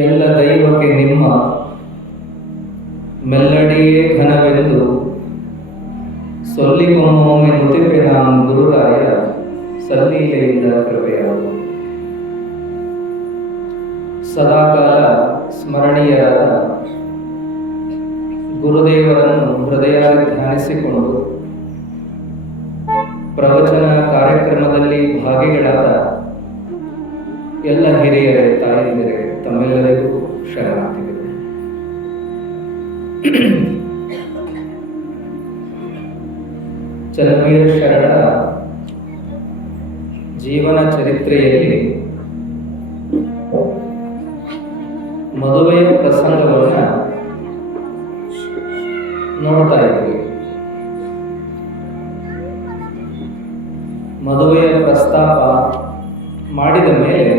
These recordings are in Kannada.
ಎಲ್ಲ ದೈವಕ್ಕೆ ನಿಮ್ಮ ಮೆಲ್ಲಡಿಯೇ ಘನವೆಂದು ಸೊಲ್ಲಿಗೊಮ್ಮೊಮ್ಮೆ ನುತಿಪೆ ನಾನು ಗುರುರಾಯ ಸಲ್ಲೀಲೆಯಿಂದ ಕೃಪೆಯಾಗು. ಸದಾಕಾಲ ಸ್ಮರಣೀಯರಾದ ಗುರುದೇವರನ್ನು ಹೃದಯದಲ್ಲಿ ಧ್ಯಾನಿಸಿಕೊಂಡು ಪ್ರವಚನ ಕಾರ್ಯಕ್ರಮದಲ್ಲಿ ಭಾಗಿಗಳಾದ ಎಲ್ಲ ಹಿರಿಯರೇ, ತಾಯಂದಿರೇ, ತಮ್ಮೆಲ್ಲರಿಗೂ ಶರಣಾರ್ಥಿಗಳು. ಚನ್ನವೀರ ಶರಣರ ಜೀವನ ಚರಿತ್ರೆಯಲ್ಲಿ ಮದುವೆಯ ಪ್ರಸಂಗವನ್ನು ನೋಡ್ತಾ ಇದ್ದೀವಿ. ಮದುವೆಯ ಪ್ರಸ್ತಾಪ ಮಾಡಿದ ಮೇಲೆ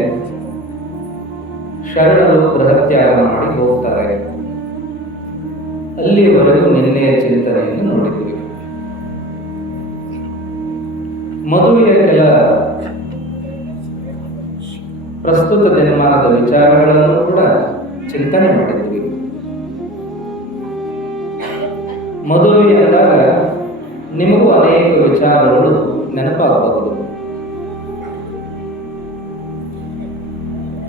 ಶರಣರು ಗೃಹತ್ಯಾಗ ಮಾಡಿ ಹೋಗ್ತಾರೆ. ಅಲ್ಲಿವರೆಗೂ ನಿನ್ನೆಯ ಚಿಂತನೆಯನ್ನು ನೋಡಿದ್ದೀವಿ. ಮದುವೆಯ ಕೆಲ ಪ್ರಸ್ತುತ ದಿನಮಾನದ ವಿಚಾರಗಳನ್ನು ಕೂಡ ಚಿಂತನೆ ಮಾಡಿದ್ವಿ. ಮದುವೆ ಅಂದಾಗ ನಿಮಗೂ ಅನೇಕ ವಿಚಾರಗಳು ನೆನಪಾಗಬಹುದು.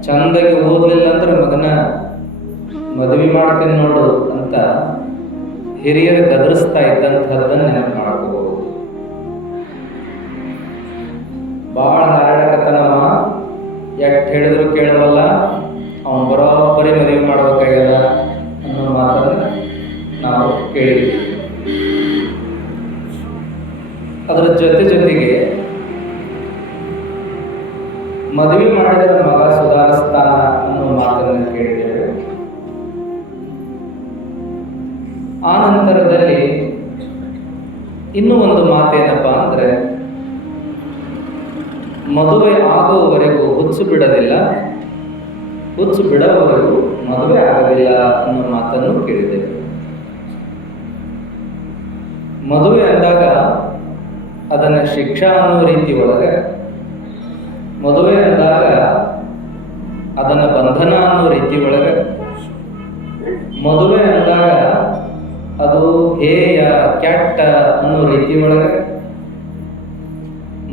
ಚಂದಾಗಿ ಓದಲಿಲ್ಲ ಅಂದ್ರೆ ಮಗನ ಮದುವೆ ಮಾಡ್ತೇನೆ ನೋಡು ಅಂತ ಹಿರಿಯರು ಗದರಿಸ್ತಾ ಇದ್ದಂಥದ್ದನ್ನು ನೆನಪು ಮಾಡ್ಕೋಬಹುದು. ಭಾಳ ಹಾರಾಡಕತ್ತನವ, ಎಟ್ ಹೇಳಿದ್ರು ಕೇಳವಲ್ಲ, ಅವನು ಬರೋಬ್ಬರಿ ಮದುವೆ ಮಾಡ್ಬೇಕಾಗ್ಯದ ಅನ್ನೋ ಮಾತನ್ನು ನಾವು ಕೇಳಿದ್ವಿ. ಅದರ ಜೊತೆಗೆ ಮದುವೆ ಮಾಡಿದ ಮಗ ಸುಧಾರಿಸ್ತಾನ ಅನ್ನೋ ಮಾತನ್ನು ಕೇಳಿದ್ದೇವೆ. ಆ ನಂತರದಲ್ಲಿ ಇನ್ನೂ ಒಂದು ಮಾತೇನಪ್ಪ ಅಂದ್ರೆ, ಮದುವೆ ಆಗುವವರೆಗೂ ಹುಚ್ಚು ಬಿಡೋದಿಲ್ಲ, ಹುಚ್ಚು ಬಿಡೋವರೆಗೂ ಮದುವೆ ಆಗೋದಿಲ್ಲ ಅನ್ನೋ ಮಾತನ್ನು ಕೇಳಿದ್ದೇವೆ. ಮದುವೆ ಅಂದಾಗ ಅದನ್ನ ಶಿಕ್ಷಾ ಅನ್ನೋ ರೀತಿ ಒಳಗೆ, ಮದುವೆ ಅಂದಾಗ ಅದನ್ನ ಬಂಧನ ಅನ್ನೋ ರೀತಿ ಒಳಗೆ, ಮದುವೆ ಅಂದಾಗ ಅದು ಹೇಯ ಕೆಟ್ಟ ಅನ್ನೋ ರೀತಿ ಒಳಗೆ,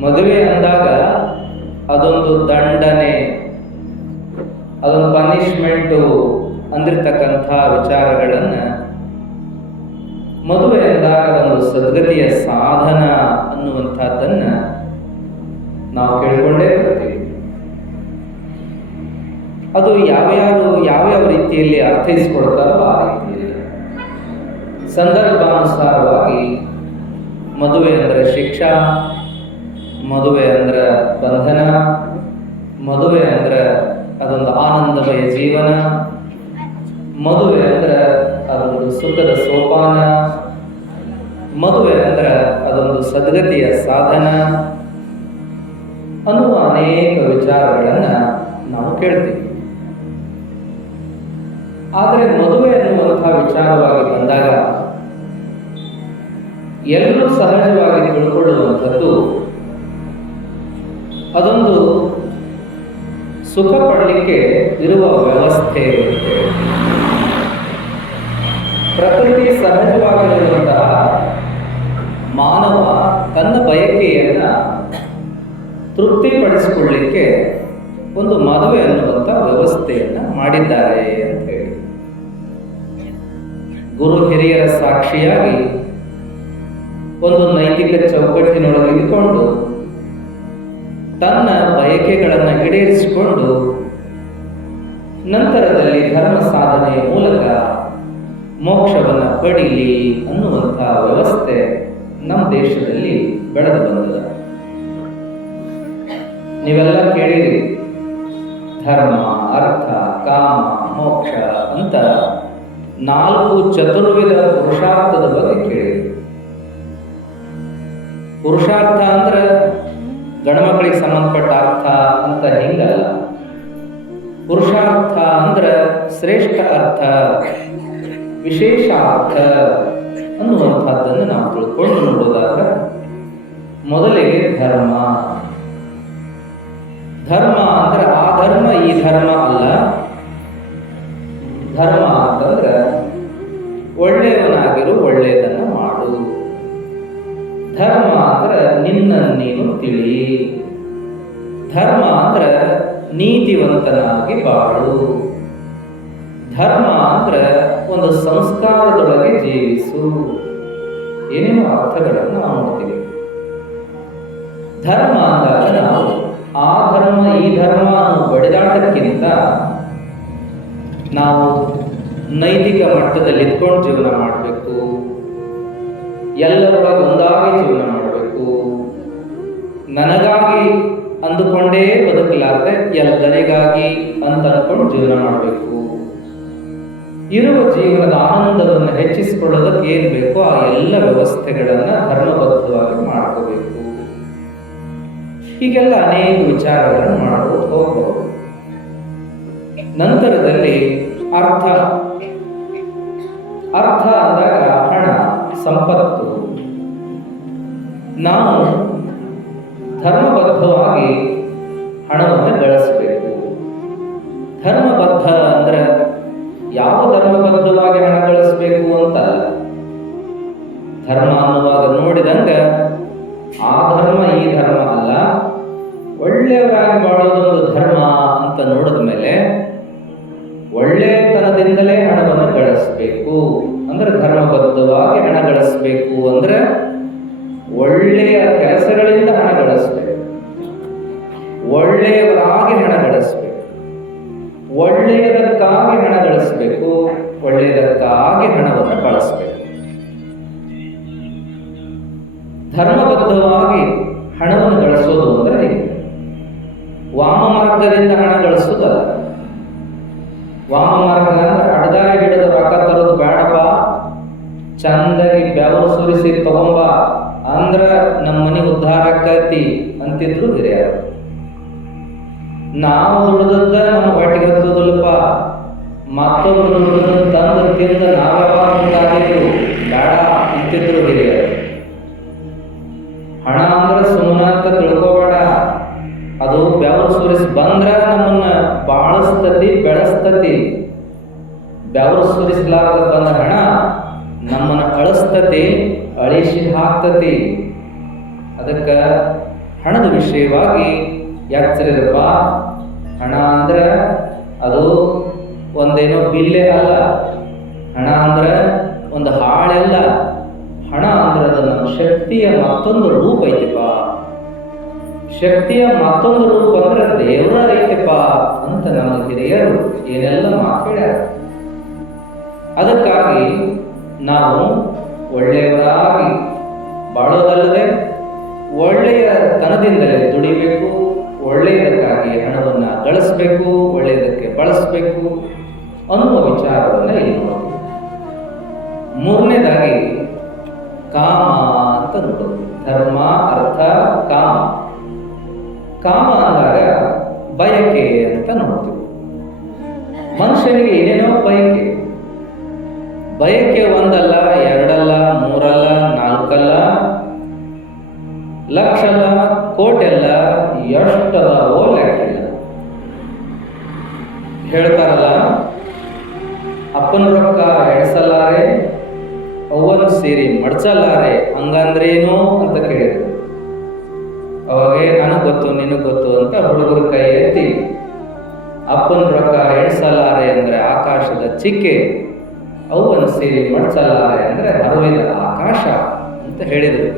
ಮದುವೆ ಅಂದಾಗ ಅದೊಂದು ದಂಡನೆ, ಅದೊಂದು ಪನಿಷ್ಮೆಂಟು ಅಂದಿರ್ತಕ್ಕಂಥ ವಿಚಾರಗಳನ್ನ, ಮದುವೆ ಅಂದಾಗ ಅದೊಂದು ಸದ್ಗತಿಯ ಸಾಧನ ಅನ್ನುವಂಥದ್ದನ್ನ ನಾವು ಕೇಳಿಕೊಂಡೇ ಬರ್ತೀವಿ. ಅದು ಯಾವ್ಯಾವ ರೀತಿಯಲ್ಲಿ ಅರ್ಥೈಸಿಕೊಡ್ತಾರೋ ಆ ರೀತಿಯಲ್ಲಿ ಸಂದರ್ಭಾನುಸಾರವಾಗಿ ಮದುವೆ ಅಂದ್ರೆ ಶಿಕ್ಷಾ, ಮದುವೆ ಅಂದ್ರೆ ಬಂಧನ, ಮದುವೆ ಅಂದ್ರೆ ಅದೊಂದು ಆನಂದಮಯ ಜೀವನ, ಮದುವೆ ಅಂದ್ರೆ ಅದೊಂದು ಸುಖದ ಸೋಪಾನ, ಮದುವೆ ಅಂದ್ರೆ ಅದೊಂದು ಸದ್ಗತಿಯ ಸಾಧನ ಅನ್ನುವ ಅನೇಕ ವಿಚಾರಗಳನ್ನ ನಾವು ಕೇಳ್ತೀವಿ. ಆದರೆ ಮದುವೆ ಅನ್ನುವಂತಹ ವಿಚಾರವಾಗಿ ಬಂದಾಗ ಎಲ್ಲರೂ ಸಹಜವಾಗಿ ತಿಳ್ಕೊಳ್ಳುವಂಥದ್ದು, ಅದೊಂದು ಸುಖ ಪಡಲಿಕ್ಕೆ ಇರುವ ವ್ಯವಸ್ಥೆ. ಪ್ರಕೃತಿ ಸಹಜವಾಗಿರುವಂತಹ ಮಾನವ ತನ್ನ ಬಯಕೆಯನ್ನ ತೃಪ್ತಿಪಡಿಸಿಕೊಳ್ಳಲಿಕ್ಕೆ ಒಂದು ಮದುವೆ ಅನ್ನುವಂಥ ವ್ಯವಸ್ಥೆಯನ್ನ ಮಾಡಿದ್ದಾರೆ ಅಂತ ಹೇಳಿ ಗುರು ಹಿರಿಯರ ಸಾಕ್ಷಿಯಾಗಿ ಒಂದು ನೈತಿಕ ಚೌಕಟ್ಟಿನೊಳಗೆ ಇದ್ದುಕೊಂಡು ತನ್ನ ಬಯಕೆಗಳನ್ನು ಈಡೇರಿಸಿಕೊಂಡು ನಂತರದಲ್ಲಿ ಧರ್ಮ ಸಾಧನೆಯ ಮೂಲಕ ಮೋಕ್ಷವನ್ನು ಪಡೀಲಿ ಅನ್ನುವಂಥ ವ್ಯವಸ್ಥೆ ನಮ್ಮ ದೇಶದಲ್ಲಿ ಬೆಳೆದು ಬಂದಿದೆ. ನೀವೆಲ್ಲ ಕೇಳಿರಿ, ಧರ್ಮ, ಅರ್ಥ, ಕಾಮ, ಮೋಕ್ಷ ಅಂತ 4 ಚತುರ್ವಿಧ ಪುರುಷಾರ್ಥದ ಬಗ್ಗೆ ಕೇಳಿರಿ. ಪುರುಷಾರ್ಥ ಅಂದ್ರೆ ಗಂಡ್ಮಕ್ಳಿಗೆ ಸಂಬಂಧಪಟ್ಟ ಅರ್ಥ ಅಂತ ಹಿಂಗಲ್ಲ. ಪುರುಷಾರ್ಥ ಅಂದ್ರೆ ಶ್ರೇಷ್ಠ ಅರ್ಥ, ವಿಶೇಷ ಅರ್ಥ ಅನ್ನುವಂಥದ್ದನ್ನು ನಾವು ತಿಳ್ಕೊಂಡು ನೋಡೋದಾದ್ರೆ, ಮೊದಲಿಗೆ ಧರ್ಮ. ಧರ್ಮ ಅಂದ್ರೆ ಆ ಧರ್ಮ ಈ ಧರ್ಮ ಅಲ್ಲ, ನಿನ್ನ ನೀನು ತಿಳಿ. ಧರ್ಮ ಅಂದ್ರೆ ನೀತಿವಂತನಾಗಿ ಬಾಳು. ಧರ್ಮ ಅಂದ್ರೆ ಒಂದು ಸಂಸ್ಕಾರದೊಳಗೆ ಜೀವಿಸು. ಏನೇನೋ ಅರ್ಥಗಳನ್ನು ನಾವು ನೋಡ್ತೀವಿ. ಧರ್ಮ ಅಂದಾಗ ನಾವು ಆ ಧರ್ಮ ಈ ಧರ್ಮ ಅನ್ನೋ ಬಡಿದಾಟಕ್ಕಿಂತ ನಾವು ನೈತಿಕ ಮಟ್ಟದಲ್ಲಿ ಇದ್ಕೊಂಡು ಜೀವನ ಮಾಡಬೇಕು, ಎಲ್ಲರೊಳಗೆ ಒಂದಾಗಿ ಜೀವನ ಮಾಡಬೇಕು, ನನಗಾಗಿ ಅಂದುಕೊಂಡೇ ಬದುಕಲಾರದೆ ಎಲ್ಲರಿಗಾಗಿ ಅಂತ ಅಂದ್ಕೊಂಡು ಜೀವನ ಮಾಡಬೇಕು, ಇರುವ ಜೀವನದ ಆನಂದವನ್ನು ಹೆಚ್ಚಿಸಿಕೊಳ್ಳೋದಕ್ಕೆ ಏನು ಬೇಕೋ ಆ ಎಲ್ಲ ವ್ಯವಸ್ಥೆಗಳನ್ನು ಧರ್ಮಬದ್ಧವಾಗಿ ಮಾಡ್ಕೋಬೇಕು. ಹೀಗೆಲ್ಲ ಅನೇಕ ವಿಚಾರಗಳನ್ನು ಮಾಡಬಹುದು ಹೋಗಬಹುದು. ನಂತರದಲ್ಲಿ ಅರ್ಥ ಅಂದಾಗ ಹಣ, ಸಂಪತ್ತು. ನಾವು ಧರ್ಮಬದ್ಧವಾಗಿ ಹಣವನ್ನು ಗಳಿಸಬೇಕು. ಧರ್ಮಬದ್ಧ ಅಂದ್ರೆ ಯಾವ ಧರ್ಮಬದ್ಧವಾಗಿ ಹಣ ಗಳಿಸಬೇಕು ಅಂತ ಧರ್ಮ ಅನ್ನುವಾಗ ನೋಡಿದಂಗ ಆ ಧರ್ಮ ಈ ಧರ್ಮ ಅಲ್ಲ, ಒಳ್ಳೆಯವರಾಗಿ ಬಾಳೋದೊಂದು ಧರ್ಮ ಅಂತ ನೋಡಿದ ಮೇಲೆ ಒಳ್ಳೆಯತನದಿಂದಲೇ ಹಣವನ್ನು ಗಳಿಸಬೇಕು. ಅಂದ್ರೆ ಧರ್ಮಬದ್ಧವಾಗಿ ಹಣ ಗಳಿಸಬೇಕು ಅಂದ್ರೆ ಒಳ್ಳೆಯ ಕೆಲಸಗಳಿಂದ ಹಣ ಗಳಿಸಬೇಕು, ಒಳ್ಳೆಯವರಾಗಿ ಹಣ ಗಳಿಸಬೇಕು, ಒಳ್ಳೆಯದಕ್ಕಾಗಿ ಹಣ ಗಳಿಸಬೇಕು, ಒಳ್ಳೆಯದಕ್ಕಾಗಿ ಹಣವನ್ನು ಬಳಸಬೇಕು. ಧರ್ಮಬದ್ಧವಾಗಿ ಹಣವನ್ನು ಗಳಿಸೋದು ಅಂದರೆ ವಾಮ ಮಾರ್ಗದಿಂದ ಹಣ ಗಳಿಸೋದಲ್ಲ. ವಾಮ ಮಾರ್ಗ ಅಂದ್ರೆ ಅಡ್ದಾರಿ ಹಿಡಿದು ರೊಕ್ಕ ತರೋದು ಬೇಡಪ್ಪ, ಚಂದಾಗಿ ಬೆವರು ಸುರಿಸಿ ತಗೊಂಬ ಅಂದ್ರ ನಮ್ಮ ಮನೆ ಉದ್ಧಾರ ಆಕತಿ ಅಂತಿದ್ರು ಹಿರಿಯರು. ನಾವು ದುಡಿದದ್ದ ನಮ್ಮ ಹೊಟ್ಟಿಗೆ ಹತ್ತೋದಿಲ್ಲಪ್ಪ, ಮತ್ತೊಬ್ಬರು ದುಡಿದ ತಂದು ತಿಂದು ನಾವ್ಯಾವಾಗ ಮುಂದಾಗಿದ್ರು ಬೇಡ ಅಂತಿದ್ರು ಹಿರಿಯರು. ಹಣ ಅಂದ್ರೆ ಸುಮ್ಮನೆ ಅಂತ ತಿಳ್ಕೋಬೇಡ, ಅದು ಬೆವರು ಸುರಿಸಿ ಬಂದ್ರ ನಮ್ಮನ್ನ ಬಾಳಿಸ್ತತಿ, ಬೆಳೆಸ್ತತಿ. ಬೆವರು ಸುರಿಸಲಾರದ ಬಂದ ಹಣ ನಮ್ಮನ್ನ ಅಳಿಸ್ತತಿ, ಅಳಿಸಿ ಹಾಕ್ತತಿ. ಅದಕ್ಕೆ ಹಣದ ವಿಷಯವಾಗಿ ಎಚ್ಚರಿರಪ್ಪ. ಹಣ ಅಂದ್ರೆ ಅದು ಒಂದೇನೋ ಬಿಲ್ಲೆ ಅಲ್ಲ, ಹಣ ಅಂದ್ರೆ ಒಂದು ಹಾಳೆಲ್ಲ. ಹಣ ಅಂದ್ರೆ ಅದು ನಮ್ಮ ಶಕ್ತಿಯ ಮತ್ತೊಂದು ರೂಪ ಐತಿಪ್ಪ. ಶಕ್ತಿಯ ಮತ್ತೊಂದು ರೂಪ ಅಂದ್ರೆ ದೇವರ ಐತಿಪ್ಪ ಅಂತ ನಮ್ಮ ಹಿರಿಯರು ಏನೆಲ್ಲ ಮಾತಾಡ್ಯಾರ. ಅದಕ್ಕಾಗಿ ನಾವು ಒಳ್ಳೆಯವರಾಗಿ ಬಾಳೋದಲ್ಲದೆ ಒಳ್ಳೆಯ ತನದಿಂದಲೇ ದುಡಿಬೇಕು, ಒಳ್ಳೆಯದಕ್ಕಾಗಿ ಹಣವನ್ನು ಗಳಿಸಬೇಕು, ಒಳ್ಳೆಯದಕ್ಕೆ ಬಳಸಬೇಕು ಅನ್ನುವ ವಿಚಾರವನ್ನು ಇಲ್ಲಿ ನೋಡೋದು. ಮೂರನೇದಾಗಿ ಕಾಮ ಅಂತ ನೋಡೋದು. ಧರ್ಮ, ಅರ್ಥ, ಕಾಮ. ಕಾಮ ಅಂದಾಗ ಬಯಕೆ ಅಂತ ನೋಡ್ತೀವಿ. ಮನುಷ್ಯನಿಗೆ ಏನೇನೋ ಬಯಕೆ. ಬಯಕೆ ಒಂದಲ್ಲ, ಎರಡಲ್ಲ, ಮೂರಲ್ಲ, ನಾಲ್ಕಲ್ಲ, ಲಕ್ಷಲ್ಲ, ಕೋಟೆಲ್ಲ, ಎಷ್ಟದವೋ ಲೆಕ್ಕಿಲ್ಲ. ಹೇಳ್ತಾರಲ್ಲ, ಅಪ್ಪನ ರೊಕ್ಕ ಎಡ್ಸಲಾರೆ, ಅವ್ವನ ಸೀರೆ ಮಡ್ಚಲಾರೆ, ಹಂಗಂದ್ರೇನು ಅಂತ ಕೇಳಿದ್ರು. ಅವಾಗೆ ನನಗೆ ಗೊತ್ತು ನಿನಗೆ ಗೊತ್ತು ಅಂತ ಹುಡುಗರು ಕೈ ಎತ್ತಿ, ಅಪ್ಪನ ರೊಕ್ಕ ಎಡ್ಸಲಾರೆ ಅಂದ್ರೆ ಆಕಾಶದ ಚಿಕ್ಕೆ, ಅವ್ವನ ಸೀರೆ ಮಡ್ಚಲಾರೆ ಅಂದ್ರೆ ಹರವಿದ ಆಕಾಶ ಅಂತ ಹೇಳಿದರು.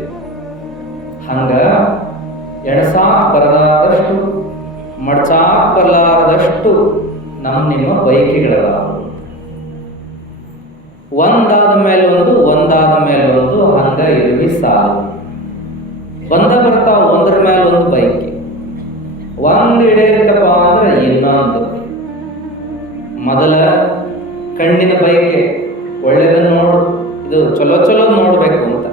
ಹಂಗ ಎಣಸಾಕ್ ಬರಲಾರದಷ್ಟು, ಮಡ್ಚಾಕ್ ಬರಲಾರದಷ್ಟು ನಿಮ್ಮ ಬಯಕೆಗಳಲ್ಲ. ಒಂದಾದ ಮೇಲೆ ಒಂದು ಹಂಗ ಇರುವಿ ಸಾಲು ಬರ್ತಾವ, ಒಂದ್ರ ಮೇಲೆ ಒಂದು ಬೈಕಿ. ಒಂದು ಹಿಡಿಯಿರ್ತಪ್ಪ ಅಂದ್ರೆ ಇನ್ನೊಂದು. ಮೊದಲ ಕಣ್ಣಿನ ಬಯಕೆ, ಒಳ್ಳೆದನ್ನು ನೋಡು, ಇದು ಚಲೋ ನೋಡ್ಬೇಕು ಅಂತ.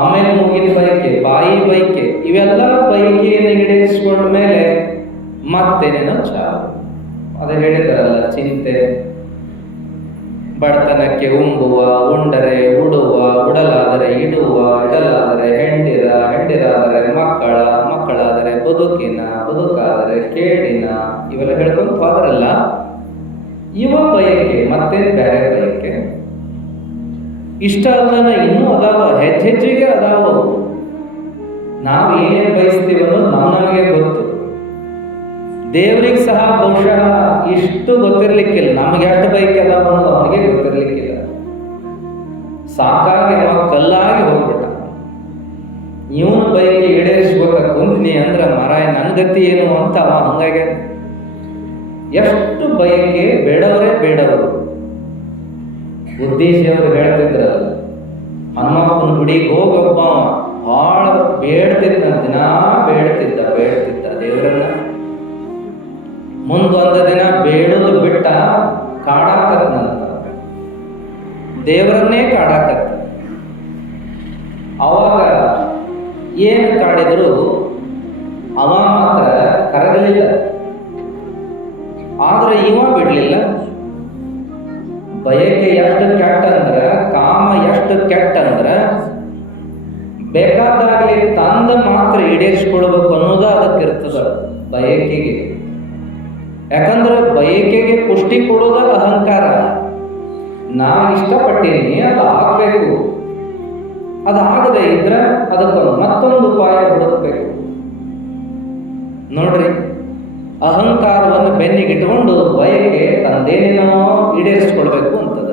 ಆಮೇಲೆ ಮೂಗಿನ ಬಯಕೆ, ಬಾಯಿ ಬಯಕೆ, ಇವೆಲ್ಲ ಬಯಕೆಯನ್ನು ಈಡೇರಿಸಿಕೊಂಡ ಮೇಲೆ ಮತ್ತೇನೇನೋ ಚಾಲು. ಅದು ಹೇಳಿದಾರಲ್ಲ, ಚಿಂತೆ, ಬಡತನಕ್ಕೆ ಉಂಬುವ, ಉಂಡರೆ ಉಡುವ, ಉಡಲಾದರೆ ಇಡುವ, ಇಡಲಾದರೆ ಹೆಂಡಿರಾದರೆ ಮಕ್ಕಳಾದರೆ ಬದುಕಾದರೆ ಕೇಡಿನ, ಇವೆಲ್ಲ ಹೇಳ್ಕೊಂಡು ಹೋದ್ರಲ್ಲ. ಇವ ಬಯಕೆ ಮತ್ತೆ ಬೇರೆ ಬಯಕೆ. ಇಷ್ಟ ಅಲ್ಲನ ಇನ್ನೂ ಅದಾವ, ಹೆಚ್ಚೆಚ್ಚಿಗೆ ಅದಾವ. ನಾವು ಏನೇನು ಬಯಸ್ತೀವಿ ಅನ್ನೋದು ನಮಗೆ ಗೊತ್ತು. ದೇವರಿಗೆ ಸಹ ಬಹುಶಃ ಇಷ್ಟು ಗೊತ್ತಿರ್ಲಿಕ್ಕಿಲ್ಲ, ನಮಗೆ ಎಷ್ಟು ಬೈಕ್ ಅದ ಅನ್ನೋದು ಅವನಿಗೆ ಗೊತ್ತಿರ್ಲಿಕ್ಕಿಲ್ಲ. ಸಾಕಾಗಿ ಅವ ಕಲ್ಲಾಗಿ ಹೋಗ್ಬಿಟ್ಟ. ಇವನ ಬೈಕ್ ಈಡೇರಿಸ್ಬೇಕ ಕುಂತ್ನಿ ಅಂದ್ರೆ ಮರಾಯ ನನ್ನ ಗತಿ ಏನು ಅಂತ ಅವ ಹಂಗಾಗಿ ಎಷ್ಟು ಬೈಕೆ ಬೇಡವರೇ ಬೇಡವರು. ಬುದ್ಧಿಜಿಯವರು ಹೇಳ್ತಿದ್ರಲ್ಲ, ಹನುಮಪ್ಪನ ಗುಡಿಗೆ ಹೋಗಪ್ಪ ಭಾಳ ಬೇಡ್ತಿದ್ದ, ದಿನ ಬೇಡ್ತಿದ್ದ ದೇವರನ್ನ. ಮುಂದೊಂದು ದಿನ ಬೇಡೋದು ಬಿಟ್ಟ ಕಾಡಾಕತ್ನಂತ, ದೇವರನ್ನೇ ಕಾಡಾಕತ್ತ. ಅವಾಗ ಏನು ಕಾಡಿದ್ರು ಅವ ಮಾತ್ರ ಕರಗಲಿಲ್ಲ. ಆದ್ರೆ ಇವ ಬಿಡ್ಲಿಲ್ಲ. ಬಯಕೆ ಎಷ್ಟು ಕೆಟ್ಟ ಅಂದ್ರ, ಕಾಮ ಎಷ್ಟು ಕೆಟ್ಟ ಅಂದ್ರ ಬೇಕಾದಾಗಲಿ ತಂದ ಮಾತ್ರ ಈಡೇರಿಸ್ಕೊಳ್ಬೇಕು ಅನ್ನೋದು ಅದಕ್ಕೆ ಇರ್ತದ ಬಯಕೆಗೆ. ಯಾಕಂದ್ರೆ ಬಯಕೆಗೆ ಪುಷ್ಟಿ ಕೊಡೋದ ಅಹಂಕಾರ. ನಾ ಇಷ್ಟಪಟ್ಟೀನಿ, ಅದು ಆಗ್ಬೇಕು. ಅದು ಆಗದೆ ಇದ್ರೆ ಅದಕ್ಕೆ ಮತ್ತೊಂದು ಉಪಾಯ ಹುಡುಕಬೇಕು. ನೋಡ್ರಿ, ಅಹಂಕಾರವನ್ನು ಬೆನ್ನಿಗಿಟ್ಟುಕೊಂಡು ಬಯಕೆ ತಂದೇನೇನೋ ಈಡೇರಿಸ್ಕೊಳ್ಬೇಕು ಅಂತದ.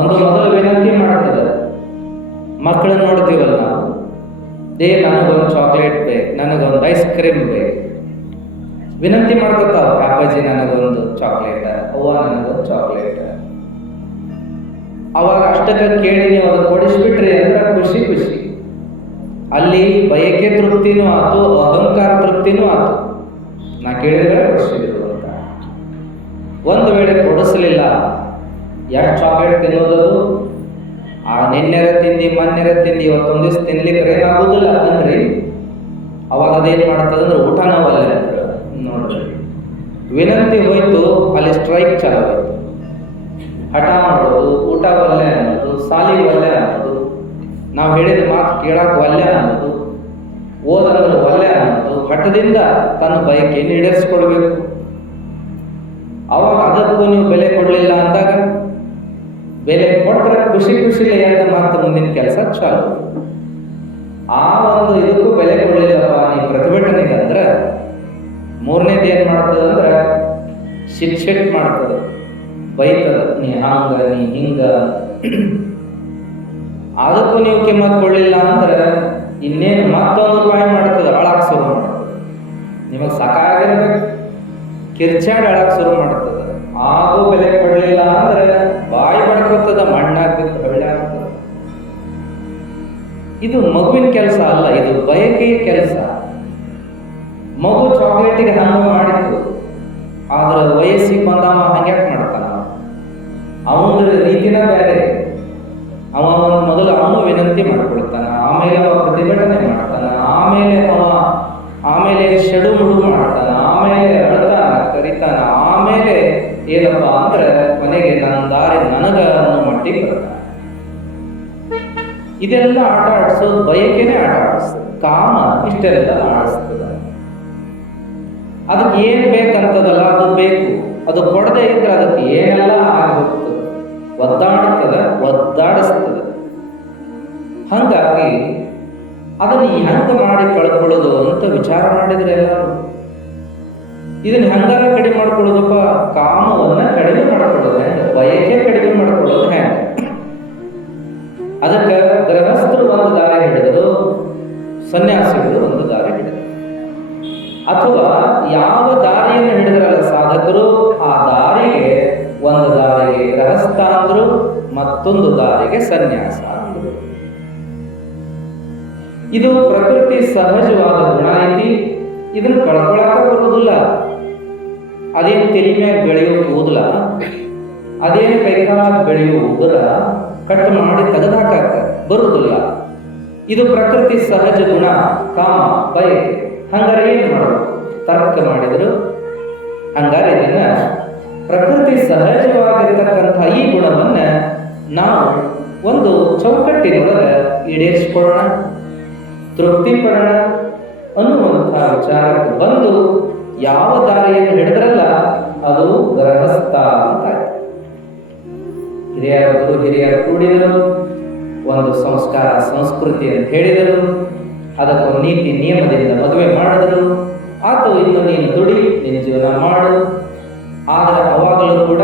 ಒಂದು ಮೊದಲು ವಿನಂತಿ ಮಾಡ್ತದ. ಮಕ್ಕಳನ್ನ ನೋಡ್ತೀವಲ್ಲ ನಾವು, ನನಗೊಂದು ಚಾಕ್ಲೇಟ್ ಬೇಕು, ನನಗೊಂದು ಐಸ್ ಕ್ರೀಮ್ ಬೇಕು, ವಿನಂತಿ ಮಾಡ್ಕೊತಾವ. ಅಪ್ಪಾಜಿ ನನಗೊಂದು ಚಾಕ್ಲೇಟ್, ಅವ್ವ ನನಗೊಂದು ಚಾಕ್ಲೇಟ್. ಅವಾಗ ಅಷ್ಟಕ್ಕೆ ಕೇಳಿ ನೀವು ಅದು ಕೊಡಿಸ್ಬಿಟ್ರಿ ಅಂದ್ರೆ ಖುಷಿ. ಅಲ್ಲಿ ಬಯಕೆ ತೃಪ್ತಿನೂ ಆತು, ಅಹಂಕಾರ ತೃಪ್ತಿನೂ ಆತು. ನಾ ಕೇಳಿದ್ರೆ ಕೊಡಿಸಿದ್ರು ಅಂತ. ಒಂದು ವೇಳೆ ಕೊಡಿಸ್ಲಿಲ್ಲ, ಎಷ್ಟು ಚಾಕ್ಲೇಟ್ ತಿನ್ನೋದು? ಆ ನಿನ್ನೆರೆ ತಿಂದು ಮೊನ್ನೆರೆ ತಿಂದು ಇವತ್ತೊಂದು ದಿವಸ ತಿನ್ಲಿಕ್ಕೆ ಏನಾಗುದಿಲ್ಲ ಅಂದ್ರಿ. ಅವಾಗ ಅದೇನು ಮಾಡ್ತದಂದ್ರೆ ಊಟ ನಾವಲ್ಲ ಅಂತ ನೋಡ್ರಿ. ವಿನಂತಿ ಹೋಯ್ತು, ಅಲ್ಲಿ ಸ್ಟ್ರೈಕ್ ಚಾಲು ಆಯ್ತು. ಹಠ ಮಾಡೋದು, ಊಟ ಒಲ್ಲೆ ಅನ್ನೋದು, ಸಾಲಿ ಒಲ್ಲೆ ಅನ್ನೋದು, ನಾವು ಹೇಳಿದ ಮಾತು ಕೇಳಕ್ಕೆ ಒಲ್ಲೆ ಅನ್ನೋದು, ಓದಂದ್ರೆ ಒಲ್ಲೆ ಅನ್ನೋದು, ಹಠದಿಂದ ತನ್ನ ಬಯಕೆ ಈಡೇರಿಸ್ಕೊಳ್ಬೇಕು. ಅವಾಗ ಅದಕ್ಕೂ ನೀವು ಬೆಲೆ ಕೊಡಲಿಲ್ಲ ಅಂದಾಗ, ಬೆಲೆ ಕೊಟ್ಟರೆ ಖುಷಿಲೇ ಅಂತ ಮಾತ್ರ ಮುಂದಿನ ಕೆಲಸ ಚಾಲು. ಆ ಒಂದು ಇದಕ್ಕೂ ಬೆಲೆ ಕೊಡಲಿಲ್ಲಪ್ಪ ನೀವು ಪ್ರತಿಭಟನೆಗೆ ಅಂದ್ರೆ ಮೂರನೇದು ಏನು ಮಾಡ್ತದೆ ಅಂದ್ರೆ ಶಿಟ್ ಮಾಡ್ತದೆ, ಬೈತದ. ನೀ ಹಂಗ, ನೀ ಹಿಂಗ. ಅದಕ್ಕೂ ನೀವು ಕಿಮ್ಮತ್ ಕೊಡಲಿಲ್ಲ ಅಂದ್ರೆ ಇನ್ನೇನು ಮತ್ತೊಂದು ಉಪಾಯ ಮಾಡ್ತದೆ, ಅಳಾಕ್ ಶುರು ಮಾಡ್ತದೆ. ನಿಮಗೆ ಸಾಕಾಗಿರ್ಬೇಕು, ಕಿರ್ಚಾಡಿ ಅಳಾಕ್ ಶುರು ಮಾಡ್ತದೆ. ಹಾಗೂ ಬೆಲೆ ಕೊಡಲಿಲ್ಲ ಅಂದ್ರೆ ಬಾಯಿ ಬಡ್ಕೊತದ, ಮಣ್ಣಾಗ್ತದೆ, ಹೊಳ್ಳೆ ಆಗ್ತದೆ. ಇದು ಮಗುವಿನ ಕೆಲಸ ಅಲ್ಲ, ಇದು ಬಯಕೆಯ ಕೆಲಸ. ಮಗು ಚಾಕ್ಲೇಟಿಗೆ ಹಂಗ ಮಾಡಿತ್ತು, ಆದ್ರೆ ವಯಸ್ಸಿಗೆ ಬಂದವ ಹಂಗ್ಯಾಕೆ ಮಾಡ್ತಾನ? ಅವನ ರೀತಿನ ಬೇರೆ. ಮೊದಲು ಅವನು ವಿನಂತಿ ಮಾಡ್ಕೊಳ್ತಾನ, ಆಮೇಲೆ ಅವ ಪ್ರತಿಭಟನೆ ಮಾಡ್ತಾನ, ಆಮೇಲೆ ಶಡು ಮುಡು ಮಾಡ್ತಾನ, ಆಮೇಲೆ ಅಳ್ತಾನ, ಕರಿತಾನ, ಆಮೇಲೆ ಏನಪ್ಪ ಅಂದ್ರೆ ಕೊನೆಗೆ ನನ್ನ ದಾರಿ ನನಗ ಅನ್ನೋ ಮಟ್ಟಿಗೆ ಬರ್ತಾನ. ಇದೆಲ್ಲ ಆಟ ಆಡಿಸೋದು ಬಯಕೆನೆ ಆಟ ಆಡಿಸ್ತದೆ. ಕಾಮ ಇಷ್ಟೆಲ್ಲ ಆಡಿಸ್ತದ. ಅದಕ್ಕೆ ಏನು ಬೇಕಂತದಲ್ಲ ಅದು ಬೇಕು. ಅದು ಕೊಡದೆ ಇದ್ರೆ ಅದಕ್ಕೆ ಏನೆಲ್ಲ ಆಗೋಗ್ತದೆ, ಒದ್ದಾಡಿಸ್ತದೆ. ಹಂಗಾಗಿ ಅದನ್ನು ಹೆಂಗ ಮಾಡಿ ಕಳ್ಕೊಳ್ಳೋದು ಅಂತ ವಿಚಾರ ಮಾಡಿದ್ರೆ ಎಲ್ಲರೂ ಇದನ್ನ ಹೆಂಗಾರ ಕಡಿಮೆ ಮಾಡ್ಕೊಳ್ಳೋದಪ್ಪ. ಕಾಮವನ್ನ ಕಡಿಮೆ ಮಾಡ್ಕೊಳ್ಳೋದು ಹೆಂಗ, ಬಯಕೆ ಕಡಿಮೆ ಮಾಡ್ಕೊಳ್ಳೋದು ಹೆಂಗ? ಅದಕ್ಕೆ ಗೃಹಸ್ಥರು ಒಂದು ದಾರಿ ಹಿಡಿದರು, ಸನ್ಯಾಸಿಗಳು ಒಂದು ದಾರಿ ಹಿಡಿದರು. ಅಥವಾ ಯಾವ ದಾರಿಯನ್ನು ಹಿಡಿದ್ರಲ್ಲ ಸಾಧಕರು, ಆ ದಾರಿಗೆ ಒಂದು ದಾರಿಗೆ ಗೃಹಸ್ಥ ಅಂದ್ರು, ಮತ್ತೊಂದು ದಾರಿಗೆ ಸನ್ಯಾಸ ಅಂದ್ರು. ಇದು ಪ್ರಕೃತಿ ಸಹಜವಾದ ಗುಣ ಐತಿ. ಇದನ್ನು ಕಳ್ಕೊಳಕ ಬರುವುದಿಲ್ಲ. ಅದೇನು ತಲೆ ಮ್ಯಾಗ ಬೆಳೆಯೋ ಕೂದಲ, ಅದೇನು ಕೈಕಾಲ ಬೆಳೆಯೋ ಉಗುರ ಕಟ್ ಮಾಡಿ ತೆಗೆದಾಕ ಬರುವುದಿಲ್ಲ. ಇದು ಪ್ರಕೃತಿ ಸಹಜ ಗುಣ, ಕಾಮ, ಬಯಕೆ. ಹಂಗಾರೆ ಏನು ಮಾಡೋದು? ತರ್ಕ ಮಾಡಿದ್ರು. ಹಂಗಾರೆ ಇದನ್ನ ಪ್ರಕೃತಿ ಸಹಜವಾಗಿರ್ತಕ್ಕಂಥ ಈ ಗುಣವನ್ನ ನಾವು ಒಂದು ಚೌಕಟ್ಟಿನೊಳಗೆ ಈಡೇರಿಸಿಕೊಳ್ಳೋಣ, ತೃಪ್ತಿಪಡೋಣ ಅನ್ನುವಂಥ ವಿಚಾರಕ್ಕೆ ಬಂದು ಯಾವ ದಾರಿಯನ್ನು ಹಿಡಿದ್ರಲ್ಲ ಅದು ಗೃಹಸ್ಥ ಅಂತ. ಹಿರಿಯರು ಕೂಡಿದರು, ಒಂದು ಸಂಸ್ಕಾರ ಸಂಸ್ಕೃತಿ ಅಂತ ಹೇಳಿದರು. ಅದಕ್ಕೊಂದು ನೀತಿ ನಿಯಮದಿಂದ ಮದುವೆ ಮಾಡಿದ್ರು. ಆತು, ಇನ್ನು ನೀನು ದುಡಿ, ನಿನ್ನ ಜೀವನ ಮಾಡು. ಆದರೆ ಅವಾಗಲೂ ಕೂಡ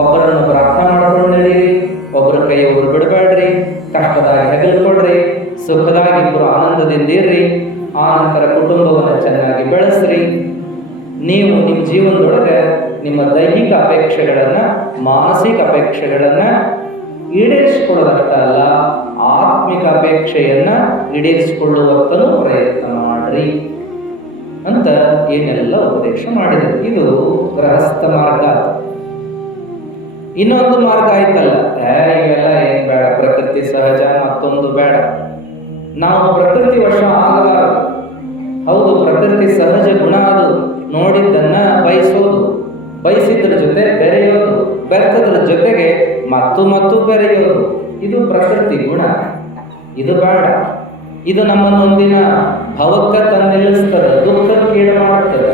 ಒಬ್ಬರನ್ನೊಬ್ಬರು ಅರ್ಥ ಮಾಡ್ಕೊಂಡು ನಡೀರಿ, ಒಬ್ಬರ ಕೈ ಒಬ್ಬರು ಬಿಡಬೇಡ್ರಿ, ಕಷ್ಟದಾಗಿ ಹೆಗಲ್ಕೊಡ್ರಿ, ಸುಖದಾಗಿ ಇಬ್ಬರು ಆನಂದದಿಂದ ಇರ್ರಿ, ಆ ನಂತರ ಕುಟುಂಬವನ್ನು ಚೆನ್ನಾಗಿ ಬೆಳೆಸ್ರಿ. ನೀವು ನಿಮ್ಮ ಜೀವನದೊಳಗೆ ನಿಮ್ಮ ದೈಹಿಕ ಅಪೇಕ್ಷೆಗಳನ್ನು, ಮಾನಸಿಕ ಅಪೇಕ್ಷೆಗಳನ್ನು ಈಡೇರಿಸಿಕೊಳ್ಳೋದಷ್ಟಲ್ಲ, ಆತ್ಮಿಕ ಅಪೇಕ್ಷೆಯನ್ನು ಈಡೇರಿಸಿಕೊಳ್ಳುವಂತಲೂ ಪ್ರಯತ್ನ ಮಾಡ್ರಿ ಅಂತ ಏನೆಲ್ಲ ಉಪದೇಶ ಮಾಡಿದರು. ಇದು ಗೃಹಸ್ಥ ಮಾರ್ಗ. ಇನ್ನೊಂದು ಮಾರ್ಗ ಆಯ್ತಲ್ಲ, ಇವೆಲ್ಲ ಏನ್ ಬೇಡ, ಪ್ರಕೃತಿ ಸಹಜ, ಮತ್ತೊಂದು ಬೇಡ, ನಾವು ಪ್ರಕೃತಿ ವಶ ಆಗಲಾರದು. ಹೌದು, ಪ್ರಕೃತಿ ಸಹಜ ಗುಣ ಅದು. ನೋಡಿದ್ದನ್ನ ಬಯಸೋದು, ಬಯಸಿದ್ರ ಜೊತೆ ಬೆರೆಯೋದು, ಬೆರೆತದ್ರ ಜೊತೆಗೆ ಮತ್ತು ಬೆರೆಯೋದು, ಇದು ಪ್ರಕೃತಿ ಗುಣ. ಇದು ಬೇಡ. ಇದು ನಮ್ಮನ್ನೊಂದಿನ ಭವಕ್ಕ ತಂದಿಳಿಸ್ತದೆ, ದುಃಖಕ್ಕೀಡು ಮಾಡುತ್ತದೆ.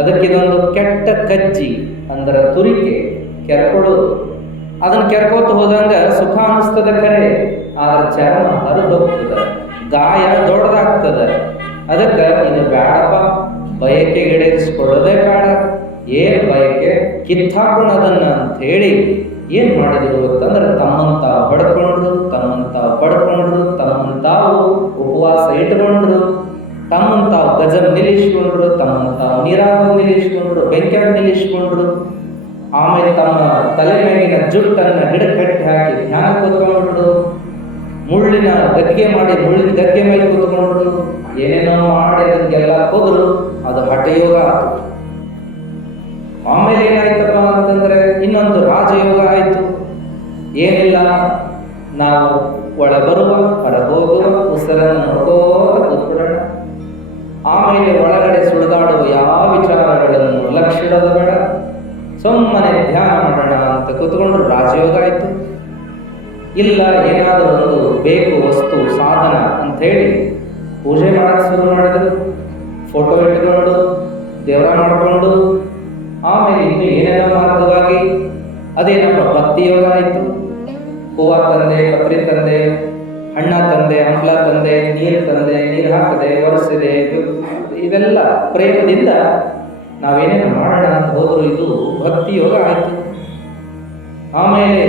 ಅದಕ್ಕಿದೊಂದು ಕೆಟ್ಟ ಕಜ್ಜಿ ಅಂದ್ರೆ ತುರಿಕೆ, ಕೆರ್ಕೊಳ್ಳೋದು. ಅದನ್ನು ಕೆರ್ಕೋತ ಹೋದಂಗ ಸುಖ ಅನಿಸ್ತದೆ ಖರೆ, ಆದ್ರೆ ಚರ್ಮ ಹರಿದು ಹೋಗ್ತದೆ, ಗಾಯ ದೊಡ್ಡದಾಗ್ತದೆ. ಅದಕ್ಕೆ ಇದು ಬೇಡಪ್ಪ, ಬಯಕೆ ಈಡೇರಿಸಿಕೊಳ್ಳೋದೇ ಬೇಡ. ಏನು ಬಯಕೆ ಕಿತ್ತಾಕೊಳ್ಳೋದನ್ನ ಅಂತ ಹೇಳಿ ಏನು ಮಾಡಿದ್ರು ಅಂತಂದ್ರೆ ತಮ್ಮಂತಾವು ಹೊಡ್ಕೊಂಡ್ರು, ತಮ್ಮಂತಾವು ಉಪವಾಸ ಇಟ್ಕೊಂಡ್ರು, ತಮ್ಮಂತಾವು ಗಜಂ ನಿಲ್ಲಿಸ್ಕೊಂಡ್ರು, ತಮ್ಮಂತಾವು ನೀರಾಗ ನಿಲ್ಲಿಸ್ಕೊಂಡ್ರು, ಬೆಂಕಿಯಾಗ ನಿಲ್ಲಿಸ್ಕೊಂಡ್ರು. ಆಮೇಲೆ ತಮ್ಮ ತಲೆ ಮೇಲಿನ ಜುಟ್ಟನ್ನು ಹಿಡಕಟ್ಟಿ ಹಾಕಿ ಧ್ಯಾನ ಕೂತ್ಕೊಂಡ್ರು, ಮುಳ್ಳಿನ ಗದ್ಗೆ ಮಾಡಿ ಮುಳ್ಳಿನ ಗದ್ಗೆ ಮೇಲೆ ಕೂತ್ಕೊಂಡ್ರು, ಏನೇನೋ ಮಾಡಿ ಅದಕ್ಕೆಲ್ಲ ಹೋದ್ರು. ಅದು ಹಠಯೋಗ ಆಯಿತು. ಆಮೇಲೆ ಏನಾಯ್ತಪ್ಪ ಅಂತಂದ್ರೆ ಇನ್ನೊಂದು ರಾಜಯೋಗ ಆಯಿತು. ಏನಿಲ್ಲ, ನಾವು ಒಳ ಬರುವ ಹೊರ ಹೋಗುವ ಉಸಿರನ್ನು ನೋಡ್ಕೋತ ಕೂತ್ಬಿಡೋಣ. ಆಮೇಲೆ ಒಳಗಡೆ ಸುಳಿದಾಡುವ ಯಾವ ವಿಚಾರಗಳನ್ನು ಲಕ್ಷ್ಯ ಇಡೋದು ಬೇಡ, ಸುಮ್ಮನೆ ಧ್ಯಾನ ಮಾಡೋಣ ಅಂತ ಕೂತ್ಕೊಂಡ್ರು. ರಾಜಯೋಗ ಆಯಿತು. ಇಲ್ಲ, ಏನಾದರೂ ಒಂದು ಬೇಕು ವಸ್ತು ಸಾಧನ ಅಂತ ಹೇಳಿ ಪೂಜೆ ಮಾಡಕ್ಕೆ ಶುರು ಮಾಡಿದ್ರು. ಫೋಟೋ ಇಟ್ಕೊಂಡು ದೇವರ ಮಾಡಿಕೊಂಡು ಆಮೇಲೆ ಇನ್ನು ಏನೇನೋ ಮಾರ್ಗವಾಗಿ ಅದೇನಪ್ಪ ಭಕ್ತಿ ಯೋಗ ಆಯಿತು. ಹೂವು ತಂದೆ, ಪತ್ರಿ ತಂದೆ, ಹಣ್ಣ ತಂದೆ, ಹಂಪ್ಲ ತಂದೆ, ನೀರು ತಂದೆ, ನೀರು ಹಾಕದೆ, ಒರೆಸಿದೆ, ಇವೆಲ್ಲ ಪ್ರೇಮದಿಂದ ನಾವೇನೇನು ಮಾಡೋಣ ಅಂತ ಹೋದ್ರು. ಇದು ಭಕ್ತಿ ಯೋಗ ಆಯಿತು. ಆಮೇಲೆ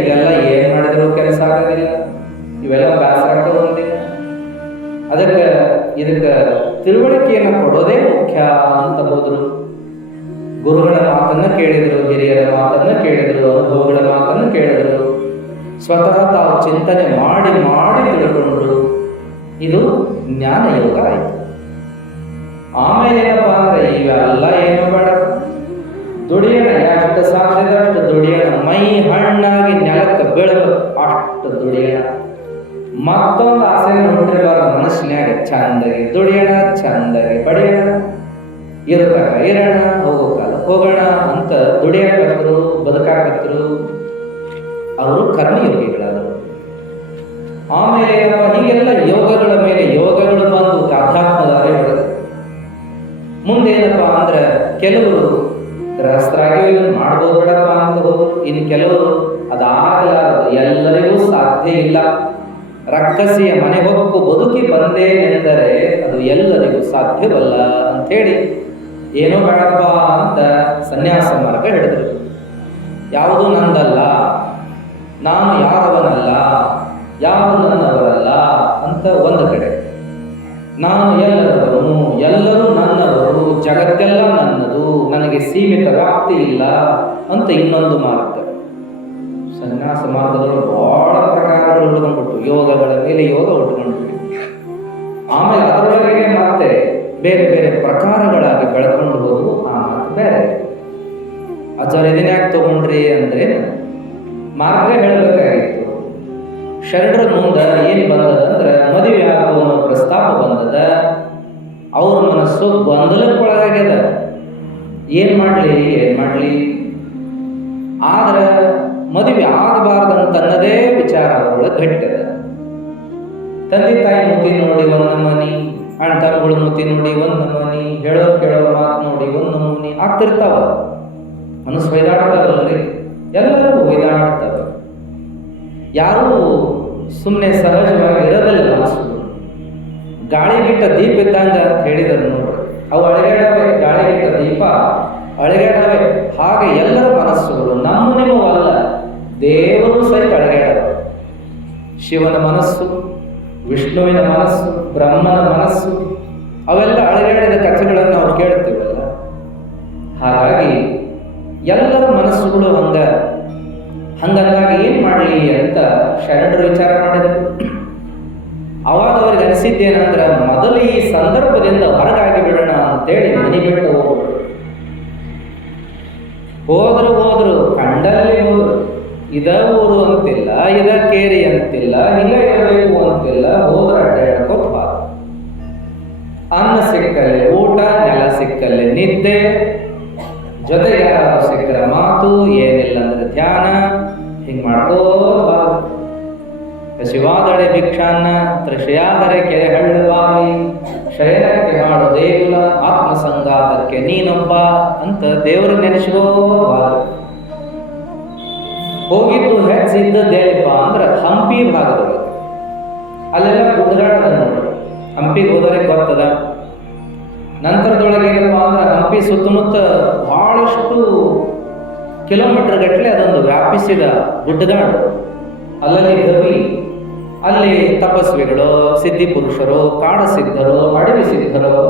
ಇದೆಲ್ಲ ಏನು ಮಾಡಿದ್ರು ಕೆಲಸ ಆಗೋದಿಲ್ಲ, ಇವೆಲ್ಲ ಬ್ಯಾಸರ ಆಗ್ತದೆ ಒಂದಿನ. ಇದಕ್ಕೆ ತಿಳುವಳಿಕೆಯನ್ನು ಕೊಡೋದೇ ಮುಖ್ಯ ಅಂತ ಹೋದ್ರು. ಗುರುಗಳ ಮಾತನ್ನು ಕೇಳಿದರು, ಹಿರಿಯರ ಮಾತನ್ನು ಕೇಳಿದರು, ಅನುಭವಗಳ ಮಾತನ್ನು ಕೇಳಿದರು, ಸ್ವತಃ ತಾವು ಚಿಂತನೆ ಮಾಡಿ ತಿಳ್ಕೊಂಡ್ರು. ಇದು ಜ್ಞಾನ ಯೋಗ ಆಯಿತು. ಆಮೇಲೆ ಏನಪ್ಪ ಅಂದ್ರೆ ಇವೆಲ್ಲ ಏನು ಬೇಡ, ದುಡಿಯೋಣ, ಎಷ್ಟು ಸಾಧ್ಯದಷ್ಟು ದುಡಿಯೋಣ, ಮೈ ಹಣ್ಣಾಗಿ ನೆಲಕ್ಕೆ ಬೀಳಬೇಕು ಅಷ್ಟು ದುಡಿಯೋಣ. ಮತ್ತೊಂದು ಆಸೆ ನೋಡಿರಬಾರ್ದು ಮನಸ್ಸಿನಾಗ, ಚಂದಾಗಿ ದುಡಿಯೋಣ, ಚಂದಾಗಿ ಪಡೆಯೋಣ, ಇರತಕ್ಕ ಇರೋಣ, ಹೋಗೋ ಕಾಲ ಹೋಗೋಣ ಅಂತ ದುಡಿಯಾಕತ್ರು, ಬದುಕಾಕತ್ರು. ಅವರು ಕರ್ಮಯೋಗಿಗಳಾದರು. ಆಮೇಲೆ ಏನಪ್ಪ, ಹೀಗೆಲ್ಲ ಯೋಗಗಳ ಮೇಲೆ ಯೋಗಗಳು ಬಂದು ಅಧ್ಯಾತ್ಮದ ಅರಿವು. ಮುಂದೇನಪ್ಪ ಅಂದ್ರೆ ಕೆಲವರು ಗೃಹಸ್ಥರಾಗಿ ಇದನ್ನು ಮಾಡ್ಬೋದು ಬಿಡಪ್ಪ ಅಂತ ಹೋದ್ರು. ಇನ್ನು ಕೆಲವರು ಅದಾಗಲಾರದು, ಎಲ್ಲರಿಗೂ ಸಾಧ್ಯ ಇಲ್ಲ. ರಕ್ಕಸಿಯ ಮನೆ ಹೊಕ್ಕು ಬದುಕಿ ಬಂದೇನೆಂದರೆ ಅದು ಎಲ್ಲರಿಗೂ ಸಾಧ್ಯವಲ್ಲ ಅಂಥೇಳಿ ಏನೋ ಬೇಡಪ್ಪ ಅಂತ ಸನ್ಯಾಸ ಮಾರ್ಗ ಹಿಡಿದ್ರು. ಯಾವುದು ನಂದಲ್ಲ, ನಾನು ಯಾರವನಲ್ಲ, ಯಾರು ನನ್ನವರಲ್ಲ ಅಂತ ಒಂದು ಕಡೆ, ನಾನು ಎಲ್ಲರವನು, ಎಲ್ಲರೂ ನನ್ನವರು, ಜಗತ್ತೆಲ್ಲ ನನ್ನದು, ನನಗೆ ಸೀಮಿತ ವ್ಯಾಪ್ತಿ ಇಲ್ಲ ಅಂತ ಇನ್ನೊಂದು ಮಾರ್ಗ. ಸನ್ಯಾಸ ಮಾರ್ಗದೊಳಗೆ ಬಹಳ ಪ್ರಕಾರಗಳು ಉಟ್ಕೊಂಡ್ಬಿಟ್ಟು, ಯೋಗಗಳ ಮೇಲೆ ಯೋಗ ಉಟ್ಕೊಂಡ್ಬಿಟ್ಟು, ಆಮೇಲೆ ಅದರೊಳಗೆ ಮತ್ತೆ ಬೇರೆ ಬೇರೆ ಪ್ರಕಾರಗಳಾಗಿ ಬೆಳ್ಕೊಂಡು ಹೋದು. ಆ ಮಾತು ಬೇರೆ. ಆಚಾರ್ಯ ಇದನ್ಯಾಕೆ ತಗೊಂಡ್ರಿ ಅಂದ್ರೆ ಮಾರ್ಗ ಹೇಳಬೇಕಾಗಿತ್ತು. ಶರಣರ ಮುಂದೆ ಏನು ಬಂದದಂದ್ರೆ ಮದುವೆ ಆಗುವ ಪ್ರಸ್ತಾಪ ಬಂದದ. ಅವ್ರ ಮನಸ್ಸು ಗೊಂದಲಕ್ಕೊಳಗಾಗ್ಯದ. ಏನು ಮಾಡಲಿ ಆದ್ರೆ ಮದುವೆ ಆಗಬಾರ್ದಂತನ್ನದೇ ವಿಚಾರ ಅವರೊಳಗೆ ಗಟ್ಟದ. ತಂದೆ ತಾಯಿ ಮುತಿ ನೋಡಿ ಒಂದು ನಮೂನಿ, ಅಣ್ಣ ತಮ್ಮಗಳು ಮುತಿ ನೋಡಿ ಒಂದು ನಮೂನಿ, ಕೇಳೋ ಮಾತು ನೋಡಿ ಒಂದು ನಮೂನಿ ಆಗ್ತಿರ್ತಾವ. ಮನಸ್ಸು ಒಯ್ದಾಡ್ತಾವಲ್ರಿ, ಎಲ್ಲರೂ ಒಯ್ದಾಡ್ತಾವ. ಯಾರೂ ಸುಮ್ಮನೆ ಸಹಜವಾಗಿ ಇರೋದಿಲ್ಲ ಮನಸ್ಸು. ಗಾಳಿಗಿಟ್ಟ ದೀಪ ಇದ್ದಂಗ ಅಂತ ಹೇಳಿದರು ನೋಡ್ರಿ. ಅವು ಅಳಗ್ಯಾಡವೆ, ಗಾಳಿಗಿಟ್ಟ ದೀಪ ಅಳಗ್ಯಾಡವೆ. ಹಾಗೆ ಎಲ್ಲರ ಮನಸ್ಸುಗಳು ನಮ್ಮ ನಿಮ್ಮೂ ಅಲ್ಲ, ದೇವರು ಸಹಿತ ಅಳಗ್ಯಾಡವೆ. ಶಿವನ ಮನಸ್ಸು, ವಿಷ್ಣುವಿನ ಮನಸ್ಸು, ಬ್ರಹ್ಮನ ಮನಸ್ಸು, ಅವೆಲ್ಲ ಅಳಗ್ಯಾಡಿದ ಕಥೆಗಳನ್ನು ನಾವು ಕೇಳ್ತೀವಲ್ಲ. ಹಾಗಾಗಿ ಎಲ್ಲರ ಮನಸ್ಸುಗಳು ಹಂಗಾಗಿ ಏನು ಮಾಡಲಿ ಅಂತ ಶರಣರು ವಿಚಾರ ಮಾಡಿದರು. ಅವಾಗ ಅವ್ರಿಗೆ ಅನಿಸಿದ್ದೇನಂದ್ರೆ, ಮೊದಲು ಈ ಸಂದರ್ಭದಿಂದ ಹೊರಗಾಗಿ ಬಿಡೋಣ ಅಂತೇಳಿ ಮನೆ ಬಿಟ್ಟು ಹೋದ್ರು ಕಂಡಲ್ಲಿ ಹೋದ್ರು. ಇದ ಊರು ಅಂತಿಲ್ಲ, ಇದ ಕೇರಿ ಅಂತಿಲ್ಲ, ಇಲ್ಲ ಇರಬೇಕು ಅಂತಿಲ್ಲ, ಹೋದ್ರ ಅಡ್ಡಾಡ್ಕೋತ ಅನ್ನ ಸಿಕ್ಕಲ್ಲಿ ಊಟ, ನೆಲ ಸಿಕ್ಕಲ್ಲಿ ನಿದ್ದೆ, ಜೊತೆಗೆ ಯಾರು ಸಿಕ್ಕರ ಮಾತು, ಏನಿಲ್ಲ ಅಂದ್ರೆ ಧ್ಯಾನ, ಹಿಂಗ್ ಮಾಡ್ಕೋತ ಶಿವಾದಡೆ ಭಿಕ್ಷಾನ್ನ, ತೃಷಯಾದರೆ ಕೆರೆ ಹಳ್ಳವಾಗಿ, ಶಯನಕ್ಕೆ ಮಾಡು ದೇಗುಲ, ಆತ್ಮಸಂಗಾತಕ್ಕೆ ನೀನೊಬ್ಬ ಅಂತ ದೇವರು ನೆನೆಸ್ಕೋತ ಹೋಗಿದ್ದು ಹೆಚ್ಚಿದ್ದದ್ದೇನಪ್ಪ ಅಂದ್ರೆ ಹಂಪಿ ಭಾಗದೊಳಗೆ. ಅಲ್ಲೆಲ್ಲ ಗುಡ್ಡಗಾಡದ ನೋಡ್ರಿ. ಹಂಪಿಗೆ ಹೋದರೆ ಗೊತ್ತದ. ನಂತರದೊಳಗೆ ಏನಪ್ಪ ಅಂದ್ರೆ ಹಂಪಿ ಸುತ್ತಮುತ್ತ ಬಹಳಷ್ಟು ಕಿಲೋಮೀಟರ್ ಗಟ್ಟಲೆ ಅದೊಂದು ವ್ಯಾಪಿಸಿದ ಗುಡ್ಡಗಾಡು. ಅಲ್ಲಲ್ಲಿ ಗವಿ, ಅಲ್ಲಿ ತಪಸ್ವಿಗಳು, ಸಿದ್ಧಿ ಪುರುಷರು, ಕಾಡು ಸಿದ್ಧರು, ಅಡವಿ ಸಿದ್ಧರು,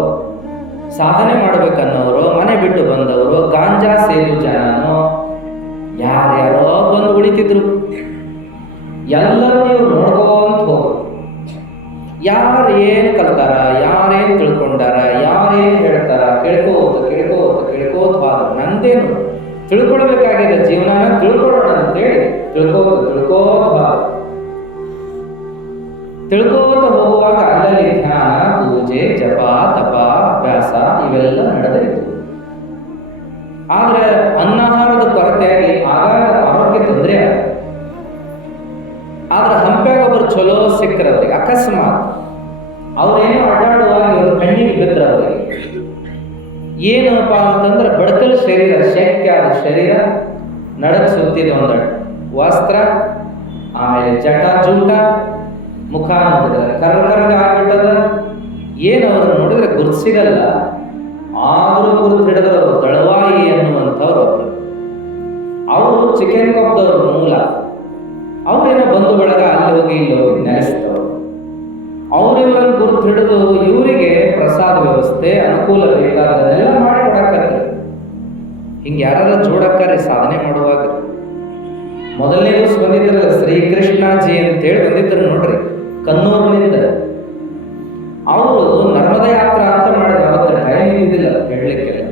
ಸಾಧನೆ ಮಾಡ್ಬೇಕನ್ನೋರು, ಮನೆ ಬಿಟ್ಟು ಬಂದವರು, ಗಾಂಜಾ ಸೇದು ಜನನು, ಯಾರ್ಯಾರೋ ಬಂದು ಉಳಿತಿದ್ರು. ಎಲ್ಲರೂ ನೀವು ನೋಡ್ಕೊಂತ ಹೋಗ್ರು. ಯಾರು ಏನು ಕಲ್ತಾರ, ಯಾರೇನು ತಿಳ್ಕೊಂಡಾರ, ಯಾರೇನು ಹೇಳ್ತಾರ, ಕೇಳ್ಕೋತ ಹೋದ್ರು. ನಂದೇನು ತಿಳ್ಕೊಳ್ಬೇಕಾಗಿದೆ, ಜೀವನ ತಿಳ್ಕೊಳ್ಳೋಣ ಅಂತೇಳಿ ತಿಳ್ಕೋತ ಹೋಗುವಾಗ ಅಲ್ಲಲ್ಲಿ ಧ್ಯಾನ, ಪೂಜೆ, ಜಪ, ತಪ, ಅಭ್ಯಾಸ ಇವೆಲ್ಲ ನಡೆದಿತ್ತು. ಆದ್ರೆ ಅನ್ನಾಹಾರದ ಕೊರತೆಯಾಗಿ ಆಗಾಗ ಆರೋಗ್ಯ ತೊಂದರೆ ಆಗುತ್ತೆ. ಆದ್ರೆ ಹಂಪ್ಯಾಗ ಒಬ್ಬರು ಚಲೋ ಸಿಕ್ಕರವ್ರಿಗೆ ಅಕಸ್ಮಾತ್ ಅವ್ರೇನೋ ಅಡ್ಡಾಡುವಾಗ ಇವ್ರ ಕಣ್ಣಿಗೆ ಬಿದ್ರ ಅವ್ರಿಗೆ ಏನಪ್ಪ ಅಂತಂದ್ರೆ ಬಡಕಲ್ ಶರೀರ, ಶಕ್ತಿ ಆದ ಶರೀರ, ನಡಕ್ ಸುತ್ತಿದ ಒಂದು ವಸ್ತ್ರ, ಆಮೇಲೆ ಜಟ ಜೂಟ, ಮುಖ ನೋಡಿದ್ರೆ ಕರ್ಗ ಆಗ್ಬಿಟ್ಟದ. ಏನು ಅವ್ರನ್ನ ನೋಡಿದ್ರೆ ಗುರ್ತು ಸಿಗಲ್ಲ. ಆದ್ರೂ ಗುರುತು ಹಿಡಿದವರು ದಳವಾಯಿ ಅನ್ನುವಂಥವ್ರು ಒಬ್ರು. ಅವರು ಚಿಕನ್ ಕೊಪ್ಪದವ್ರ ಮೂಲ. ಅವ್ರೇನೋ ಬಂಧು ಬಳಗ ಅಲ್ಲಿ ಹೋಗಿ ಇಲ್ಲಿ ಹೋಗಿ ನೆಲೆಸ್ತವ್ರು. ಅವ್ರಿವ್ರನ್ನ ಗುರುತು ಹಿಡಿದು ಇವರಿಗೆ ಪ್ರಸಾದ ವ್ಯವಸ್ಥೆ ಅನುಕೂಲ ಬೇಕಾದದೆಲ್ಲ ಮಾಡಿ ಕೊಡಕತ್ತಾರೆ. ಹಿಂಗೆ ಯಾರು ಜೋಡಕ್ಕಾರೆ ಸಾಧನೆ ಮಾಡುವಾಗ ಮೊದಲನೇ ದಿವಸ ಬಂದಿದ್ರಲ್ಲ ಶ್ರೀಕೃಷ್ಣಾಜಿ ಅಂತೇಳಿ ಬಂದಿದ್ರು ನೋಡ್ರಿ, ಕನ್ನೂರಿನಿಂದ. ಅವರು ನರ್ಮದಾ ಯಾತ್ರಾ ಅಂತ ಮಾಡಿದ್ರು. ಅವತ್ತು ಟೈಮ್ ಇದ್ದಿದ್ದಿಲ್ಲ ಹೇಳಲಿಕ್ಕೆಲ್ಲ.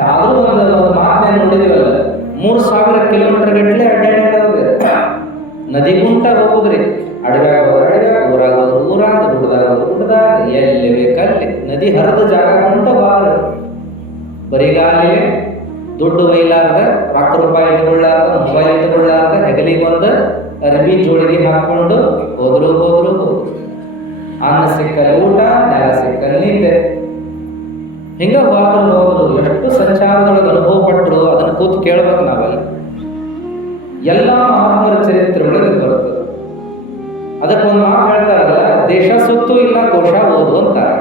ಯಾವ್ದು ಒಂದು ಮಾತನ್ನ ನೋಡಿದಿವಲ್ಲ, 3000 ಕಿಲೋಮೀಟರ್ ಗಟ್ಟಲೆ ಅಡ್ಡಾಡೋದು. ನದಿ ಗುಂಟ ಹೋಗುದ್ರಿ, ಅಡವ್ಯಾಗ ಹೋದ್ರೆ ಅಡವ್ಯಾಗ, ಊರಾಗ ಹೋದ್ರೆ ಊರಾಗ, ಗುಡ್ದಾಗ ಹೋದ್ರೆ ಗುಡ್ದಾಗ, ಎಲ್ಲಿ ಬೇಕಲ್ಲಿ ನದಿ ಹರಿದ ಜಾಗ ಗುಂಟ ಬಾರ. ಬರಿಗಾಲಿಗೆ ದುಡ್ಡು ಒಯ್ಲಾರ್ದ, ರೊಕ್ಕ ರೂಪಾಯಿ ಇಟ್ಕೊಳ್ಳಾರ್ದ, ಮೊಬೈಲ್ ಇಟ್ಕೊಳ್ಳಾರ್ದ, ಹೆಗಲಿಗೊಂದು ಅರಬಿ ಜೋಳಿಗೆ ಹಾಕೊಂಡು ಹೋದ್ರು. ಅನ್ನ ಸಿಕ್ಕಲ್ಲಿ ಊಟ, ನೆಲ ಸಿಕ್ಕಲ್ಲಿ ನಿದ್ದೆ. ಹಿಂಗ ಹೋದ್ರು. ಎಷ್ಟು ಸಂಚಾರದೊಳಗೆ ಅನುಭವ ಪಟ್ಟರು ಅದನ್ನ ಕೂತು ಕೇಳ್ಬೇಕು ನಾವೆಲ್ಲ. ಎಲ್ಲ ಮಹಾತ್ಮರ ಚರಿತ್ರೆ ಒಳಗೆ ಬರ್ತದೆ. ಅದಕ್ಕೊಂದು ಮಾತು ಹೇಳ್ತಾರಲ್ಲ, ದೇಶ ಸುತ್ತು ಇಲ್ಲ ಕೋಶ ಓದು ಅಂತಾರೆ.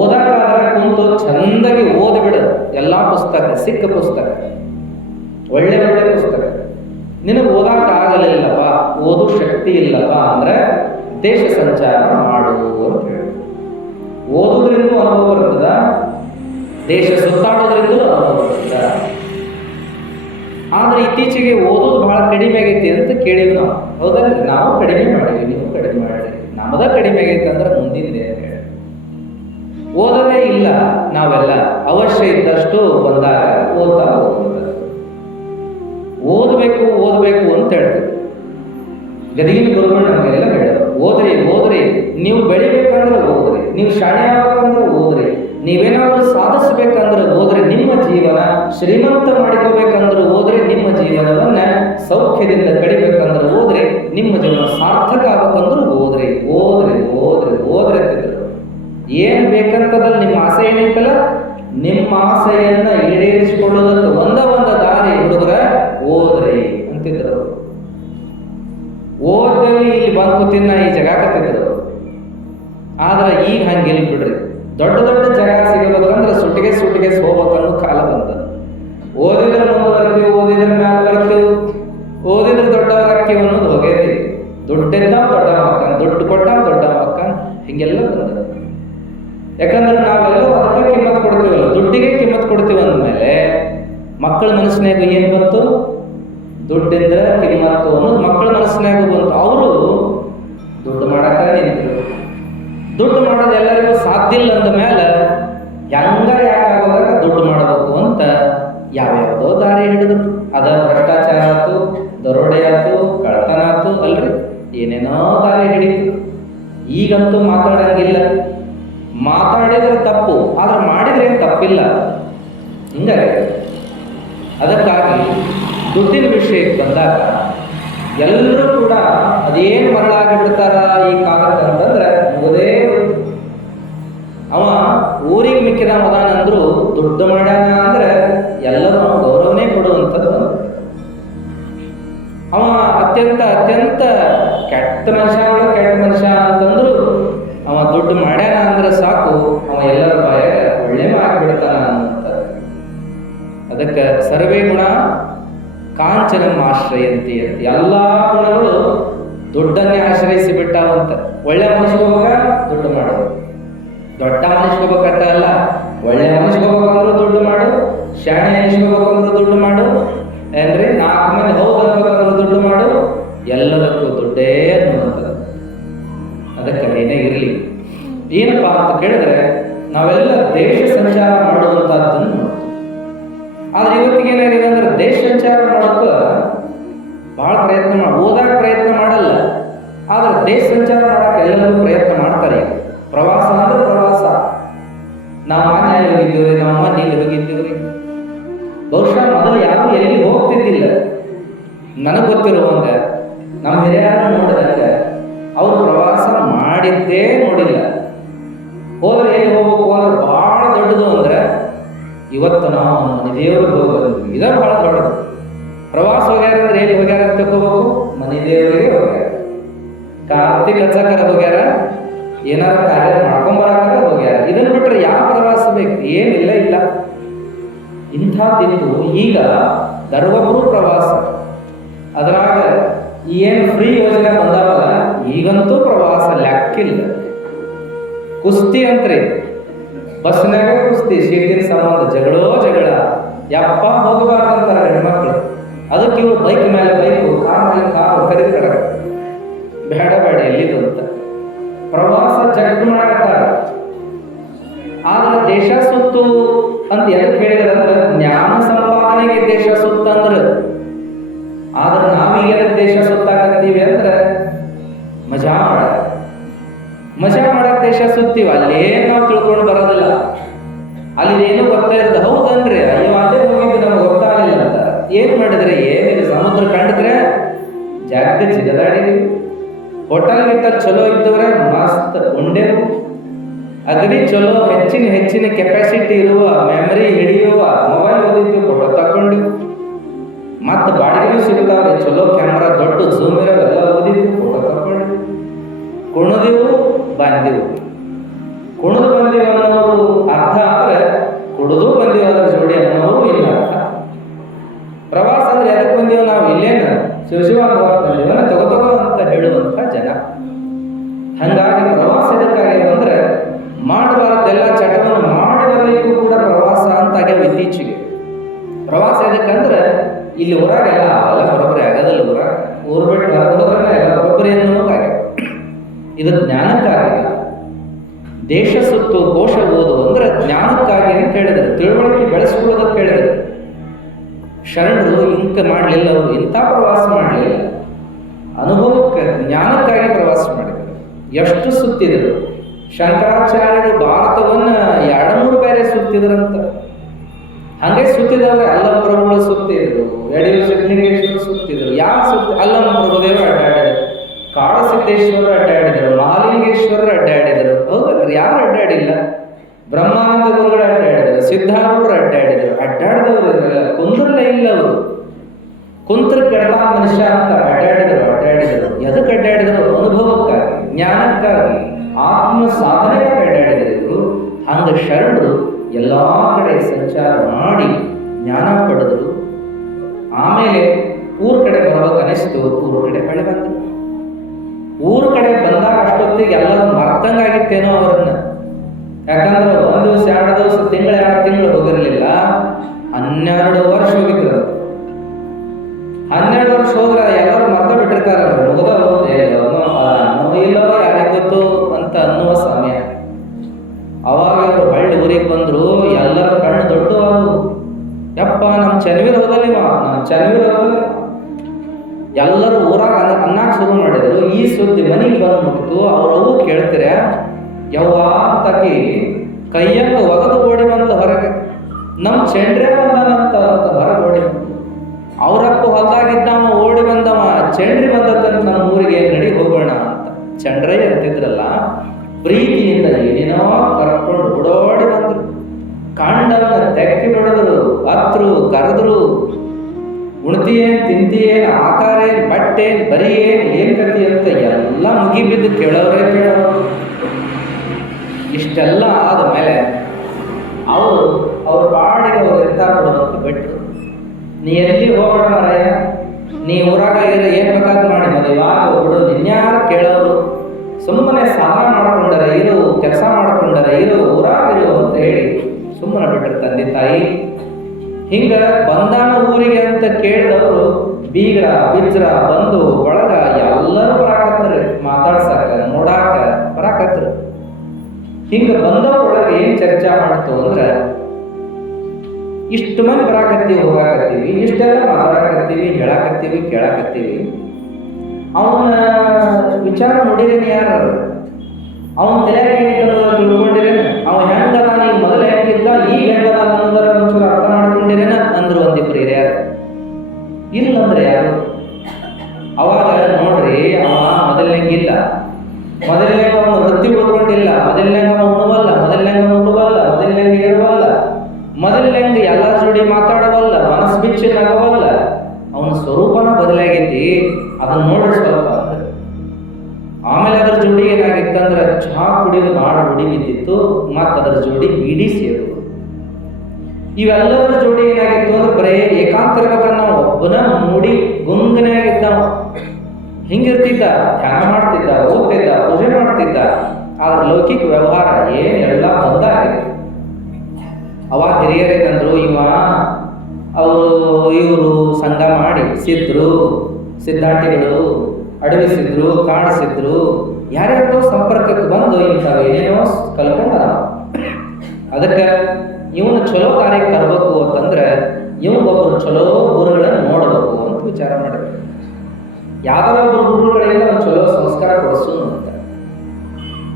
ಓದಕ್ಕಾದ್ರೆ ಕುಂತು ಚಂದಾಗಿ ಓದ್ಬಿಡ ಎಲ್ಲಾ ಪುಸ್ತಕ, ಸಿಕ್ಕ ಪುಸ್ತಕ, ಒಳ್ಳೆ ಪುಸ್ತಕ. ನಿನಗೆ ಓದಕ್ಕಾಗಲಿಲ್ಲಪ್ಪ, ಓದು ಶಕ್ತಿ ಇಲ್ಲಪ್ಪ ಅಂದ್ರೆ ದೇಶ ಸಂಚಾರ ಮಾಡು ಅಂತ ಹೇಳಿ. ಓದೋದ್ರಿಂದ ಅನುಭವ ಬರ್ತದ, ದೇಶ ಸುತ್ತಾಡೋದ್ರಿಂದ ಅನುಭವ ಬರ್ತದ. ಆದ್ರೆ ಇತ್ತೀಚೆಗೆ ಓದೋದು ಬಹಳ ಕಡಿಮೆ ಆಗೈತಿ ಅಂತ ಕೇಳಿವಿ ನಾವು. ಹೌದಲ್ರಿ? ನಾವು ಕಡಿಮೆ ಮಾಡಿವಿ, ನೀವು ಕಡಿಮೆ ಮಾಡಿರಿ. ನಮ್ಮದ ಕಡಿಮೆ ಆಗೈತೆ ಅಂದ್ರೆ ಮುಂದಿಂದೆ ಹೇಳಿ ಓದೋದೇ ಇಲ್ಲ. ನಾವೆಲ್ಲ ಅವಶ್ಯ ಇದ್ದಷ್ಟು ಬಂದಾಗ ಓದ್ತಾ ಹೋಗ್ತದೆ. ಓದಬೇಕು ಅಂತ ಹೇಳ್ತೀವಿ. ಗದಗಿನ ಗುರುಗಳು ನಮಗೆಲ್ಲ ಹೇಳೋದು, ಓದ್ರಿ, ನೀವು ಬೆಳಿಬೇಕಂದ್ರೆ ಓದ್ರಿ, ನೀವು ಶಾಣೆ ಆಗ್ಬೇಕಂದ್ರೆ ಓದ್ರಿ, ನೀವೇನಾದ್ರೂ ಸಾಧಿಸ್ಬೇಕಂದ್ರೆ ಓದ್ರಿ, ನಿಮ್ಮ ಜೀವನ ಶ್ರೀಮಂತ ಮಾಡಿಕೋಬೇಕಂದ್ರೆ ಓದ್ರಿ, ನಿಮ್ಮ ಜೀವನವನ್ನ ಸೌಖ್ಯದಿಂದ ಕಡಿಬೇಕಂದ್ರೆ ಓದ್ರಿ, ನಿಮ್ಮ ಜೀವನ ಸಾರ್ಥಕ ಆಗ್ಬೇಕಂದ್ರೆ ಓದ್ರಿ ಅಂತಿದ್ರು. ಏನ್ ಬೇಕಂತದಲ್ಲಿ ನಿಮ್ಮ ಆಸೆ ಏನೈತಲ್ಲ, ನಿಮ್ಮ ಆಸೆಯನ್ನ ಈಡೇರಿಸಿಕೊಳ್ಳೋದಕ್ಕೆ ಒಂದ ದಾರಿ ಹುಡುಗರ ಓದ್ರಿ ಅಂತಿದ್ರು. ಓದಲ್ಲಿ ಇಲ್ಲಿ ಬಂದು ಕೂತಿನ ಈ ಜಗಾಕತ್ತಿದ್ರು. ಹಂಗಿಲ್ಲ ಬಿಡ್ರಿ. ದೊಡ್ಡ ದೊಡ್ಡ ಜಾಗ ಸಿಗಬೇಕಂದ್ರೆ ಸುಟ್ಟಿಗೆ ಹೋಗ್ಬೇಕನ್ನೋ ಕಾಲ ಬಂತದ. ಓದಿದ್ರೆ ಮುಂದುವರ್ತೀವಿ, ಓದಿದ್ರೆ ಮ್ಯಾಲ ಬರ್ತೀವಿ, ಓದಿದ್ರೆ ದೊಡ್ಡವರಾಕ್ತೀವಿ ಅನ್ನೋದು ಹೋಗೇರಿ. ದುಡ್ಡಿದ್ದ ದೊಡ್ಡ ಮಕ್ಕನ್, ದುಡ್ಡು ಕೊಟ್ಟ ದೊಡ್ಡ ಮಕ್ಕನ್, ಹಿಂಗೆಲ್ಲ ಬಂದ. ಯಾಕಂದ್ರೆ ನಾವೆಲ್ಲರೂ ಅದಕ್ಕೆ ಕಿಮ್ಮತ್ ಕೊಡ್ತೀವಲ್ಲ, ದುಡ್ಡಿಗೆ ಕಿಮ್ಮತ್ ಕೊಡ್ತೀವಿ ಅಂದಮೇಲೆ ಮಕ್ಕಳ ಮನಸ್ಸಿನಾಗ ಏನು ಬಂತು? ದುಡ್ಡಿಂದ ಕಿಮ್ಮತ್ತು ಅನ್ನೋದು ಮಕ್ಕಳ ಮನಸ್ಸಿನಾಗ ಬಂತು. ಅವರು ದುಡ್ಡು ಮಾಡಕ್ಕ ನಿಂತರು. ದುಡ್ಡು ಮಾಡೋದು ಎಲ್ಲರಿಗೂ ಸಾಧ್ಯ ಇಲ್ಲ ಅಂದ ಮೇಲೆ ಹೆಂಗಾರ ಯಾಕಾಗೋದಾಗ ದುಡ್ಡು ಮಾಡಬೇಕು ಅಂತ ಯಾವ್ಯಾವುದೋ ದಾರಿ ಹಿಡಿದ್ರು. ಅದ ಭ್ರಷ್ಟಾಚಾರ ಆಯ್ತು, ದರೋಡೆ ಆಯ್ತು, ಕಳ್ತನ ಆಯ್ತು, ಅಲ್ರಿ ಏನೇನೋ ದಾರಿ ಹಿಡಿತು. ಈಗಂತೂ ಮಾತಾಡಂಗಿಲ್ಲ. ಮಾತಾಡಿದ್ರೆ ತಪ್ಪು, ಆದ್ರೆ ಮಾಡಿದ್ರೆ ಏನು ತಪ್ಪಿಲ್ಲ. ಹಿಂಗಾಗಿ ಅದಕ್ಕಾಗಿ ದುಡ್ಡಿನ ವಿಷಯಕ್ಕೆ ಬಂದಾಗ ಎಲ್ಲರೂ ಕೂಡ ಅದೇನು ಮರಳಾಗಿ ಬಿಡ್ತಾರ ಈ ಕಾಲಕ್ಕೆ ಅಂತಂದ್ರೆ ಮುಗದೇ ಅವ ಊರಿಗೆ ಮಿಕ್ಕಿದ ಮಗನಂದ್ರು ದುಡ್ಡು ಮಾಡ್ಯಾನ ಅಂದ್ರೆ ಎಲ್ಲರೂ ಗೌರವನೇ ಕೊಡುವಂಥದ್ದು. ಅವ ಅತ್ಯಂತ ಕೆಟ್ಟ ಮನುಷ್ಯ ಅಂತಂದ್ರು ಅವ ದುಡ್ಡು ಮಾಡ್ಯಾನ ಅಂದ್ರೆ ಸಾಕು, ಅವ ಎಲ್ಲರ ಬಾಯಾಗ ಒಳ್ಳೆ ಆಗಿಬಿಡ್ತಾನ ಅಂತ. ಅದಕ್ಕೆ ಸರ್ವೇ ಗುಣ ಕಾಂಚನಂ ಆಶ್ರಯಂತಿ ಅಂತ ಎಲ್ಲಾ ಗುಣಗಳು ದುಡ್ಡನ್ನೇ ಆಶ್ರಯಿಸಿ ಬಿಟ್ಟಾವಂತ. ಒಳ್ಳೆ ಮನುಷ್ಯಗೋಗ ದುಡ್ಡು ಮಾಡೋದು, ದೊಡ್ಡ ಮನುಷ್ಯಗೋಗಟ್ಟ ಅಲ್ಲ, ಒಳ್ಳೆ ಮನುಷ್ಯಗೋಗಂದ್ರೂ ದುಡ್ಡು ಮಾಡು, ಶಾಣೆ ಮನುಷ್ಯಗೋಗಂದ್ರೂ ದುಡ್ಡು ಮಾಡು, ಏನ್ರಿ 4 ಮಂದಿ ಹೌದು ಅನ್ಬೇಕಂದ್ರೂ ದುಡ್ಡು ಮಾಡು, ಎಲ್ಲದಕ್ಕೂ ದುಡ್ಡೇ ಅನ್ನುವಂಥದ್ದು. ಅದಕ್ಕೆ ಏನೇ ಇರಲಿ, ಏನಪ್ಪಾ ಅಂತ ಕೇಳಿದ್ರೆ ನಾವೆಲ್ಲ ದೇಶ ಸಂಚಾರ ಮಾಡುವಂತಹದ್ದನ್ನು. ಆದ್ರೆ ಇವತ್ತಿಗೆ ಏನಾಗಿದೆ ಅಂದ್ರೆ ದೇಶ ಸಂಚಾರ ಮಾಡೋಕೆ ಬಹಳ ಪ್ರಯತ್ನ ಓದಾಕ ಪ್ರಯತ್ನ ಮಾಡಲ್ಲ, ಆದ್ರೆ ದೇಶ ಸಂಚಾರ ಮಾಡಕ್ಕೆ ಎಲ್ಲರೂ ಪ್ರಯತ್ನ ಮಾಡ್ತಾರೆ. ಪ್ರವಾಸ ಅಂದ್ರೆ ಪ್ರವಾಸ. ನಾವು ಮನೆ ಹೋಗಿದ್ದೀವ್ರಿ, ನಮ್ಮ ಮನೇಲಿ ಹೋಗಿದ್ದೀವ್ರಿ. ಬಹುಶಃ ಮೊದಲು ಯಾರು ಎಲ್ಲಿ ಹೋಗ್ತಿದ್ದಿಲ್ಲ. ನನಗೆ ಗೊತ್ತಿರುವಂಗ ನಮ್ಮ ಹಿರಿಯರು ನೋಡಿದಾಗ ಅವರು ಪ್ರವಾಸ ಮಾಡಿದ್ದೇ ನೋಡಿಲ್ಲ. ಹೋದ್ರೆ ಎಲ್ಲಿ ಹೋಗ್ಬೇಕು ಅಂದ್ರೆ ಬಹಳ ದೊಡ್ಡದು ಅಂದ್ರೆ ಇವತ್ತು ನಾವು ಮನೆ ದೇವ್ರಿಗೆ ಹೋಗೋದು, ಇದ ಬಹಳ ದೊಡ್ಡದು. ಪ್ರವಾಸ ಹೋಗ್ಯಾರ ಅಂದ್ರೆ ಎಲ್ಲಿ ಹೋಗ್ಯಾರ ಅಂತ ಹೋಗ್ಬೇಕು? ಮನೆ ದೇವರಿಗೆ ಹೋಗ್ಯಾರ. ಕಾರ್ತಿಕ್ ಹಚ್ಚಕರ ಹೋಗ್ಯಾರ, ಏನಾರ ಕಾರ್ಯ ಮಾಡ್ಕೊಂಬರಾಕರ ಹೋಗ್ಯಾರ. ಇದನ್ನ ಬಿಟ್ರೆ ಯಾವ ಪ್ರವಾಸ ಬೇಕು? ಏನಿಲ್ಲ ಇಲ್ಲ. ಇಂಥದ್ದಿತ್ತು. ಈಗ ದರ್ವಬ್ರು ಪ್ರವಾಸ, ಅದ್ರಾಗ ಏನು ಫ್ರೀ ಯೋಜನೆ ಬಂದಾವಲ್ಲ, ಈಗಂತೂ ಪ್ರವಾಸ ಲೆಕ್ಕಿಲ್ಲ. ಕುಸ್ತಿ ಅಂತ್ರಿ, ಬಸ್ನಾಗ ಕುಸ್ತಿ, ಸೀಟಿನ ಸಂಬಂಧ ಜಗಳ. ಯಪ್ಪ ಹೋಗಬಾರ್ದಂತಾರೆ ಹೆಣ್ಮಕ್ಳು. ಅದಕ್ಕೆ ಇವರು ಬೈಕ್ ಮೇಲೆ ಬೈಕು, ಕಾರ್ ಮೇಲೆ ಕಾರು ಕರೀತಾರ. ಬೇಡ ಎಲ್ಲಿದು ಅಂತ ಪ್ರವಾಸ ಜಗ್ಗು ಮಾಡಾಕತ್ತಾರ. ಆದ್ರೆ ದೇಶ ಸುತ್ತು ಅಂತ ಎದಕ್ಕೆ ಹೇಳಿದ್ರಂದ್ರೆ ಜ್ಞಾನ ಸಂಪಾದನೆಗೆ ದೇಶ ಸುತ್ತ ಅಂದ್ರೆ. ಆದ್ರೆ ನಾವೀಗ ದೇಶ ಸುತ್ತಾಕತ್ತೀವಿ ಅಂದ್ರೆ ಮಜಾ ಮಾಡಕ್ ದೇಶ ಸುತ್ತೀವಿ. ಅಲ್ಲೇನು ನಾವು ತಿಳ್ಕೊಂಡು ಬರೋದಿಲ್ಲ, ಅಲ್ಲಿ ಏನೂ ಗೊತ್ತಾ ಇರ್ತದೆ. ಹೌದನ್ರಿ, ಅಯ್ಯೋ ಅಲ್ಲೇ ಹೋಗಿದ್ದು ನಮ್ಗೆ ಗೊತ್ತಾಗಲಿಲ್ಲ ಅಂತ. ಏನ್ ಮಾಡಿದ್ರೆ ಏನಿಲ್ಲ, ಸಮುದ್ರ ಕಂಡಿದ್ರೆ ಜಾಗ ಜಿಗದಾಡಿದ್ವಿ. ಹೋಟೆಲ್ ಗಿಟ್ಟಲ್ಲಿ ಚಲೋ ಇದ್ದವ್ರೆ ಮಸ್ತ್ ಉಂಡೆವು. ಅಗದಿ ಚಲೋ ಹೆಚ್ಚಿನ ಕೆಪಾಸಿಟಿ ಇರುವ, ಮೆಮರಿ ಹಿಡಿಯುವ ಮೊಬೈಲ್ ಓದಿದ್ವಿ, ಫೋಟೋ ತಗೊಂಡು. ಮತ್ತೆ ಬಾಡಿಗೆನೂ ಸಿಗ್ತಾವ್ರಿ, ಚಲೋ ಕ್ಯಾಮ್ರಾ, ದೊಡ್ಡ ಝೂಮ್ ಇರೋ ಎಲ್ಲ ಓದಿದ್ವಿ, ಫೋಟೋ ತಗೊಂಡು. ಕುಣಿದೆವು ಬಂದೆವು. ಕುಣಿದು ಬಂದೀವಿ ಅನ್ನೋರು ಅರ್ಥ ಆದ್ರೆ ಕುಡಿದು ಬಂದೀವಿ ಅದ್ರ ಜೋಡಿ ಅನ್ನೋರು ಇಲ್ಲ ಅರ್ಥ. ಪ್ರವಾಸ ಅಂದ್ರೆ ಎದಕ್ಕೆ ಬಂದೀವಿ ನಾವು? ಇಲ್ಲೇನ ಶಿವಶಿವಾನ ಬಂದೀವನ ತಗೋ ಅಂತ ಹೇಳುವಂಥ ಜನ. ಹಂಗಾಗಿ ಪ್ರವಾಸ ಎದಕ್ಕಾಗಿ ಅಂದ್ರೆ ಮಾಡಬಾರದೆಲ್ಲ ಚಟವನ್ನು ಮಾಡಿ ಬರಲಿಕ್ಕೂ ಕೂಡ ಪ್ರವಾಸ ಅಂತ ಆಗ್ಯಾವ ಇತ್ತೀಚೆಗೆ. ಪ್ರವಾಸ ಎದಕ್ಕಂದ್ರೆ ಇಲ್ಲಿ ಊರಾಗೆಲ್ಲ ಅವೆಲ್ಲ ಬರೋಬ್ಬರಿ ಆಗೋದಿಲ್ಲ. ಊರು ಬಿಟ್ಟು ಹೋದ್ರೆ ಎಲ್ಲ ಬರೋಬ್ಬರಿ ಅನ್ನೋದು ಆಗ್ಯಾವ. ಇದು ಜ್ಞಾನಕ್ಕಾಗಿಲ್ಲ. ದೇಶ ಸುತ್ತು ಕೋಶ ಓದು ಅಂದ್ರೆ ಜ್ಞಾನಕ್ಕಾಗಿ ಅಂತ ಹೇಳಿದ್ರು, ತಿಳುವಳಿಕೆ ಬೆಳೆಸ್ಕೊಳ್ಳೋದಕ್ಕೆ ಹೇಳಿದ್ರು. ಶರಣರು ಇಂಕ ಮಾಡಲಿಲ್ಲ, ಅವರು ಇಂಥ ಪ್ರವಾಸ ಮಾಡಲಿಲ್ಲ, ಅನುಭವಕ್ಕೆ ಜ್ಞಾನಕ್ಕಾಗಿ ಪ್ರವಾಸ ಮಾಡಿದರು. ಎಷ್ಟು ಸುತ್ತಿದರು ಶಂಕರಾಚಾರ್ಯರು ಭಾರತವನ್ನ 2-3 ಬೇರೆ ಸುತ್ತಿದ್ರಂತ. ಹಂಗೆ ಸುತ್ತಿದವ್ರೆ ಅಲ್ಲಮ ಪ್ರಭುಗಳು ಸುತ್ತಿದ್ರು, ಯಡಿಯೂರು ಸಿದ್ಧಲಿಂಗೇಶ್ವರ ಸುತ್ತಿದ್ರು. ಯಾರು ಅಲ್ಲಮ ಪ್ರಭುದೇವರು ಅಡ್ಡಾಡಿದರು, ಕಾಡಸಿದ್ದೇಶ್ವರರು ಅಡ್ಡಾಡಿದರು, ಮಹಾಲಿಂಗೇಶ್ವರರು ಅಡ್ಡಾಡಿದರು. ಹೌದಲ್ರಿ, ಯಾರು ಅಡ್ಡಾಡಿಲ್ಲ? ಬ್ರಹ್ಮಾನಂದ ಗುರುಗಳು ಅಡ್ಡಾಡಿದರು, ಸಿದ್ಧಾರೂಢರು ಅಡ್ಡಾಡಿದರು. ಅಡ್ಡಾಡಿದವರು ಇರಲ್ಲ, ಕುಂದ್ರಲೇ ಇಲ್ಲ ಅವರು. ಕುಂತ್ರ ಕೆಡತ ಮನುಷ್ಯ ಅಂತ ಅಡ್ಡಾಡಿದರು. ಎದಕ್ಕೆ ಅಡ್ಡಾಡಿದರು? ಅನುಭವಕ್ಕಾಗಿ, ಜ್ಞಾನಕ್ಕಾಗಿ, ಆತ್ಮ ಸಾಧನೆಗಾಗಿ ಅಡ್ಡಾಡಿದರು. ಹಂಗ ಶರಣರು ಎಲ್ಲ ಕಡೆ ಸಂಚಾರ ಮಾಡಿ ಜ್ಞಾನ ಪಡೆದರು. ಆಮೇಲೆ ಊರ ಕಡೆ ಬರ್ಬೇಕನಿಸ್ತು, ಊರ ಕಡೆ ಬೆಳೆ ಬಂದರು. ಊರ ಕಡೆ ಬಂದಾಗ ಅಷ್ಟೊತ್ತಿಗೆ ಎಲ್ಲರೂ ಮರ್ತಂಗಾಗಿತ್ತೇನೋ ಅವರನ್ನ. ಯಾಕಂದ್ರೆ 1 ದಿವಸ 2 ದಿವಸ ತಿಂಗಳು 2 ತಿಂಗಳು ಹೋಗಿರಲಿಲ್ಲ, 12 ವರ್ಷ ಹೋಗಿದ್ರು. 12 ವರ್ಷ ಹೋದ್ರೆ ಎಲ್ಲರೂ ಮರ್ತ ಬಿಟ್ಟಿರ್ತಾರಲ್ಲ, ಇಲ್ಲೋ ಯಾರಿಗೆ ಗೊತ್ತು ಅಂತ ಅನ್ನುವ ಸಮಯ. ಅವಾಗ ಅವರು ಹಳ್ಳಿ ಊರಿಗೆ ಬಂದ್ರು. ಎಲ್ಲರ ಕಣ್ಣು ದೊಡ್ಡವಾದವು. ಯಪ್ಪ, ನಮ್ಮ ಚನ್ವೀರ್ ಹೋದಲ್ಲಿವ, ನಮ್ಮ ಚನ್ವೀರ್ ಹೋದಲ್ಲಿವ. ಎಲ್ಲರೂ ಊರಾಗ ಅನ್ನಕ್ಕೆ ಶುರು ಮಾಡಿದ್ರು. ಈ ಸುದ್ದಿ ಮನೆಗೆ ಬಂದ್ಬಿಡ್ತು. ಅವ್ರವು ಕೇಳ್ತೀರ ಯವ್ವ ಅಂತಕಿ ಕೈಯಂಗ ಒಗದು ಓಡಿ ಬಂದು ಹೊರಗೆ. ನಮ್ಮ ಚಂಡ್ರೆ ಬಂದನಂತ ಹೊರಗೆ ಓಡಿ ಬಂದು. ಅವರಪ್ಪ ಹೊಲ್ದಾಗಿದ್ದವ ಓಡಿ ಬಂದವ, ಚಂಡ್ರಿ ಬಂದತ್ತಂತ ನಮ್ಮ ಊರಿಗೆ ನಡಿ ಹೋಗೋಣ ಅಂತ. ಚಂಡ್ರೈ ಅಂತಿದ್ರಲ್ಲ, ಪ್ರೀತಿಯಿಂದ ಏನೇನೋ ಕರ್ಕೊಂಡು ಓಡೋಡಿ ಬಂದ್ರು. ಕಾಂಡವನ್ನ ತೆಕ್ಕಿ ಬಿಡಿದ್ರು, ಹತ್ರು, ಕರೆದ್ರು. ಉಣ್ತಿಯೇನ್, ತಿಂತಿಯೇನ್, ಆಕಾರ ಏನ್, ಬಟ್ಟೆ ಏನ್, ಬರೀ ಏನ್ ಕತಿ ಅಂತ ಎಲ್ಲ ಮುಗಿಬಿದ್ದು ಕೇಳೋರೇ ಕೇಳೋರು. ಇಷ್ಟೆಲ್ಲ ಆದ ಮೇಲೆ ಅವ್ರ ಪಾಡಿಗೆ ಅವ್ರು ಇರ್ತಾ ಬಿಡೋದು ಬಿಟ್ಟು, ನೀ ಎಲ್ಲಿ ಹೋಗೋಣ ಮರಯ್ಯ, ನೀ ಊರಾಗ ಏನ್ ಬೇಕಾದ್ ಮಾಡಿ ಮದುವಾಗ ಬಿಡು, ನಿನ್ಯಾರು ಕೇಳೋರು. ಸುಮ್ಮನೆ ಸಾಲ ಮಾಡ್ಕೊಂಡರೆ ಇರು, ಕೆಲಸ ಮಾಡ್ಕೊಂಡರೆ ಇರು, ಊರಾಗಿರು ಅಂತ ಹೇಳಿ ಸುಮ್ಮನೆ ಬಿಟ್ಟರು ತಂದೆ ತಾಯಿ. ಹಿಂಗ ಬಂದಾನ ಊರಿಗೆ ಅಂತ ಕೇಳಿದವರು ಬೀಗ್ರ ಬಿಜ್ರ ಬಂದು ಒಳಗ ಎಲ್ಲರೂ ಬರಾಕತ್ತಾರೆ, ಮಾತಾಡ್ಸಾಕ ನೋಡಾಕ ಬರಾಕತ್ರು. ಹಿಂಗ ಬಂದವ್ರೊಳಗೆ ಏನ್ ಚರ್ಚೆ ಮಾಡ್ತು ಅಂದ್ರೆ, ಇಷ್ಟು ಮಂದಿ ಬರಾಕತ್ತೀವಿ, ಹೋಗಾಕತ್ತೀವಿ, ಇಷ್ಟೆಲ್ಲ ಮಾತಾಡಕತ್ತೀವಿ, ಹೇಳಾಕತ್ತೀವಿ, ಕೇಳಾಕತ್ತೀವಿ. ಅವನ ವಿಚಾರ ನೋಡಿರೇನು ಯಾರು? ಅವನ ತಲೆಯಾಗ ತಿಳ್ಕೊಂಡಿರೇನ? ಅವ ಹೆಂಗದ, ನೀನು ಮೊದಲು ಹೆಂಗಿದ್ದ, ಈಗ ಹೆಂಗದ ಅನ್ನೋದರ ಒಂಚೂರು ಅರ್ಥ ಮಾಡ್ಕೊಂಡಿರೇನ ಅಂದ್ರು ಒಂದಿಬ್ರು ಹಿರಿಯರು. ಇಲ್ಲಂದ್ರೆ ಯಾರು? ಅವಾಗ ನೋಡ್ರಿ, ಅವ ಮೊದಲನೇಗಿಲ್ಲ, ಮೊದಲನೇಗ ಅವನು ವೃತ್ತಿ ಉಳ್ಕೊಂಡಿಲ್ಲ, ಮೊದಲನೇಗ ಅವ ಉಣವಲ್ಲ, ಮೊದಲನೇಗ ಉಡುವಲ್ಲ, ಮೊದಲನೇಗ ಇರುವಲ್ಲ, ಮೊದಲನೇಗ ಎಲ್ಲ ಜೋಡಿ ಮಾತಾಡವಲ್ಲ, ಮನಸ್ಸು ಬಿಚ್ಚಿ ನಗವಲ್ಲ. ಅವನ ಸ್ವರೂಪನ ಬದಲಾಗೈತಿ. ಅದನ್ನ ನೋಡ್ರಿ ಸ್ವಲ್ಪ. ಆಮೇಲೆ ಅದರ ಜೋಡಿ ಏನಾಗಿತ್ತಂದ್ರೆ, ಚಹಾ ಕುಡಿದು ಮಾಡಿ ರೂಢಿ ಬಿದ್ದಿತ್ತು, ಮತ್ತು ಅದರ ಜೋಡಿ ಬೀಡಿ ಸೇರು. ಇವೆಲ್ಲದರ ಜೋಡಿ ಏನಾಗಿತ್ತು ಅಂದ್ರೆ, ಬರೇ ಏಕಾಂತ ಇರ್ಬೇಕನ್ನ ಒಬ್ಬನ ಮೂಡಿ ಗುಂಗನೇ ಆಗಿದ್ದಾವ. ಹಿಂಗಿರ್ತಿದ್ದ, ಧ್ಯಾನ ಮಾಡ್ತಿದ್ದ, ಓದ್ತಿದ್ದ, ಪೂಜೆ ಮಾಡ್ತಿದ್ದ. ಆದ್ರೆ ಲೌಕಿಕ ವ್ಯವಹಾರ ಏನೆಲ್ಲ ಬಂದಾಗಿತ್ತು. ಅವಾಗ ಹಿರಿಯರೇನಂದ್ರು, ಇವರು ಸಂಘ ಮಾಡಿ ಸಿದ್ರು, ಸಿದ್ಧಾಂತಿಗಳು ಅಡವಿಸಿದ್ರು, ಕಾಡಿಸಿದ್ರು, ಯಾರ್ಯಾರ್ದೋ ಸಂಪರ್ಕಕ್ಕೆ ಬಂದು ಇಂಥವೇನೇನೋ ಕಲ್ಕೊಂಡ. ಅದಕ್ಕೆ ಇವನು ಚಲೋ ಕಾರ್ಯಕ್ಕೆ ತರಬೇಕು ಅಂತಂದ್ರೆ ಇವನಿಗೊಬ್ಬರು ಚಲೋ ಗುರುಗಳನ್ನು ನೋಡಬೇಕು ಅಂತ ವಿಚಾರ ಮಾಡಿದ್ರು. ಯಾವ್ದಾದ್ರು ಗುರುಗಳಿಂದ ಒಂದು ಚಲೋ ಸಂಸ್ಕಾರ ಕೊಡಿಸು ಅಂತ.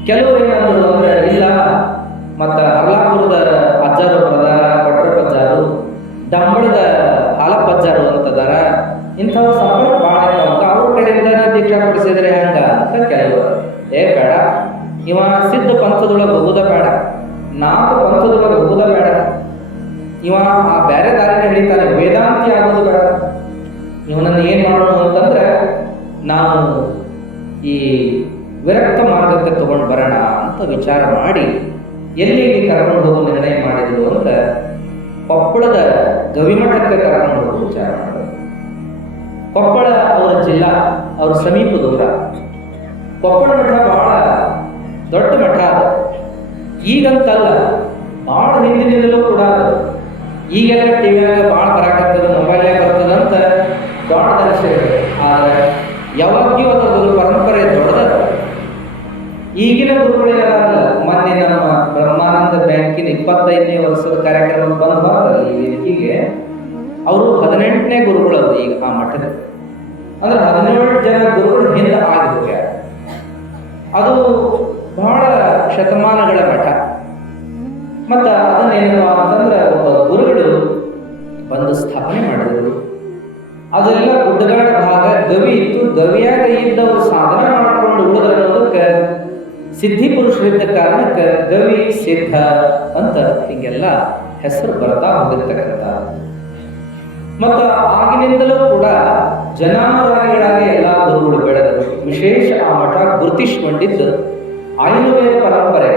ಕೆಲವರು ಏನಂದ್ರು ಅಂದ್ರೆ, ಇಲ್ಲ, ಮತ್ತು ಹರ್ಲಾಪುರದ ಅಜ್ಜಾರು ಬರದ ಕೊಟ್ರಪ್ಪಜ್ಜಾರು, ಡಂಬಳದ ಹಾಲಪ್ಪಜ್ಜಾರು ಅಂತದಾರ, ಇಂಥವ್ರ ಸಂಪರ್ಕ ಭಾಳ ಅಂತ ಅವ್ರ ಕಡೆಯಿಂದ ದೀಕ್ಷಾ ಕೊಡಿಸಿದ್ರೆ ಹಂಗ ಅಂತ ಕೆಲವರು. ಬೇಡ, ಇವ ಸಿದ್ಧ ಪಂಥದೊಳಗೆ ಹೋಗುದ ಬೇಡ, ನಾಲ್ಕು ಪಂಥದೊಳಗೆ ಹೋಗುದ ಬೇಡ, ಇವ ಆ ಬೇರೆ ದಾರಿನ ಹಿಡಿತಾನೆ, ವೇದಾಂತಿ ಆಗೋದು ಬೇಡ. ಇವನನ್ನು ಏನು ಮಾಡೋಣ ಅಂತಂದ್ರೆ, ನಾವು ಈ ವಿರಕ್ತ ಮಾರ್ಗಕ್ಕೆ ತಗೊಂಡು ಬರೋಣ ಅಂತ ವಿಚಾರ ಮಾಡಿ ಎಲ್ಲಿಗೆ ಕರ್ಕೊಂಡು ಹೋಗೋ ನಿರ್ಣಯ ಮಾಡಿದ್ರು ಅಂತ ಕೊಪ್ಪಳದ ಗವಿಮಠಕ್ಕೆ ಕರ್ಕೊಂಡು ಹೋಗೋ ವಿಚಾರ ಮಾಡಿದ್ರು. ಕೊಪ್ಪಳ ಅವರ ಜಿಲ್ಲಾ, ಅವ್ರ ಸಮೀಪ ದೂರ. ಕೊಪ್ಪಳ ಮಠ ಬಹಳ ದೊಡ್ಡ ಮಠ ಅದು. ಈಗಂತಲ್ಲ, ಭಾಳ ಹಿಂದಿನಿಂದಲೂ ಕೂಡ ಈಗೆಲ್ಲ ಟಿವಿಯಾಗ ಭಾಳ ಬರಾಕತ್ತದ, ಮೊಬೈಲ್ನಾಗ ಬರ್ತದಂತ ದೊಡ್ಡ ದರ್ಶನ. ಆದರೆ ಯಾವಾಗ್ಯೂ ಅದರ ಪರಂಪರೆ ದೊಡ್ಡದ. ಈಗಿನ ಗುರುಗಳಿಗಾರಲ್ಲ, ಮೊನ್ನೆ ನಮ್ಮ ಬ್ರಹ್ಮಾನಂದ ಬ್ಯಾಂಕಿನ 25ನೇ ವರ್ಷದ ಕಾರ್ಯಕ್ರಮ ಬಂದು ಬರ್ತದೆ ಈ ವೇದಿಕೆಗೆ. ಅವರು 18ನೇ ಗುರುಗಳವರು ಈಗ ಆ ಮಠದ. ಅಂದ್ರೆ 17 ಜನ ಗುರುಗಳು ಹಿಂದೆ ಆಗಿ ಹೋಗ್ಯಾರ. ಅದು ಬಹಳ ಶತಮಾನಗಳ ಮಠ. ಮತ್ತು ಅದನ್ನೇನು ಅಂತಂದ್ರೆ, ಒಬ್ಬ ಗುರುಗಳು ಬಂದು ಸ್ಥಾಪನೆ ಮಾಡಿದರು. ಅದೆಲ್ಲ ಗುಡ್ಡಗಾಡ ಭಾಗ, ಗವಿ ಇತ್ತು. ಗವಿಯಾಗ ಇದ್ದವರು ಸಾಧನೆ ಮಾಡಿಕೊಂಡು ಉಳಿದಕ್ಕೆ ಸಿದ್ಧಿ ಪುರುಷರಿದ್ದ ಕಾರಣಕ್ಕೆ ಗವಿ ಸಿದ್ಧ ಅಂತ ಹೀಗೆಲ್ಲ ಹೆಸರು ಬರ್ತಾ ಹೋಗಿರ್ತಕ್ಕಂಥ. ಮತ್ತು ಆಗಿನಿಂದಲೂ ಕೂಡ ಜನಾನುರಾಗಿಗಳಾಗಿ ಎಲ್ಲ ಗುರುಗಳು ಬೆಳೆದರು. ವಿಶೇಷ ಆ ಮಠ ಗುರುತಿಸಿಕೊಂಡಿದ್ದು ಆಯುರ್ವೇದ ಪರಂಪರೆ.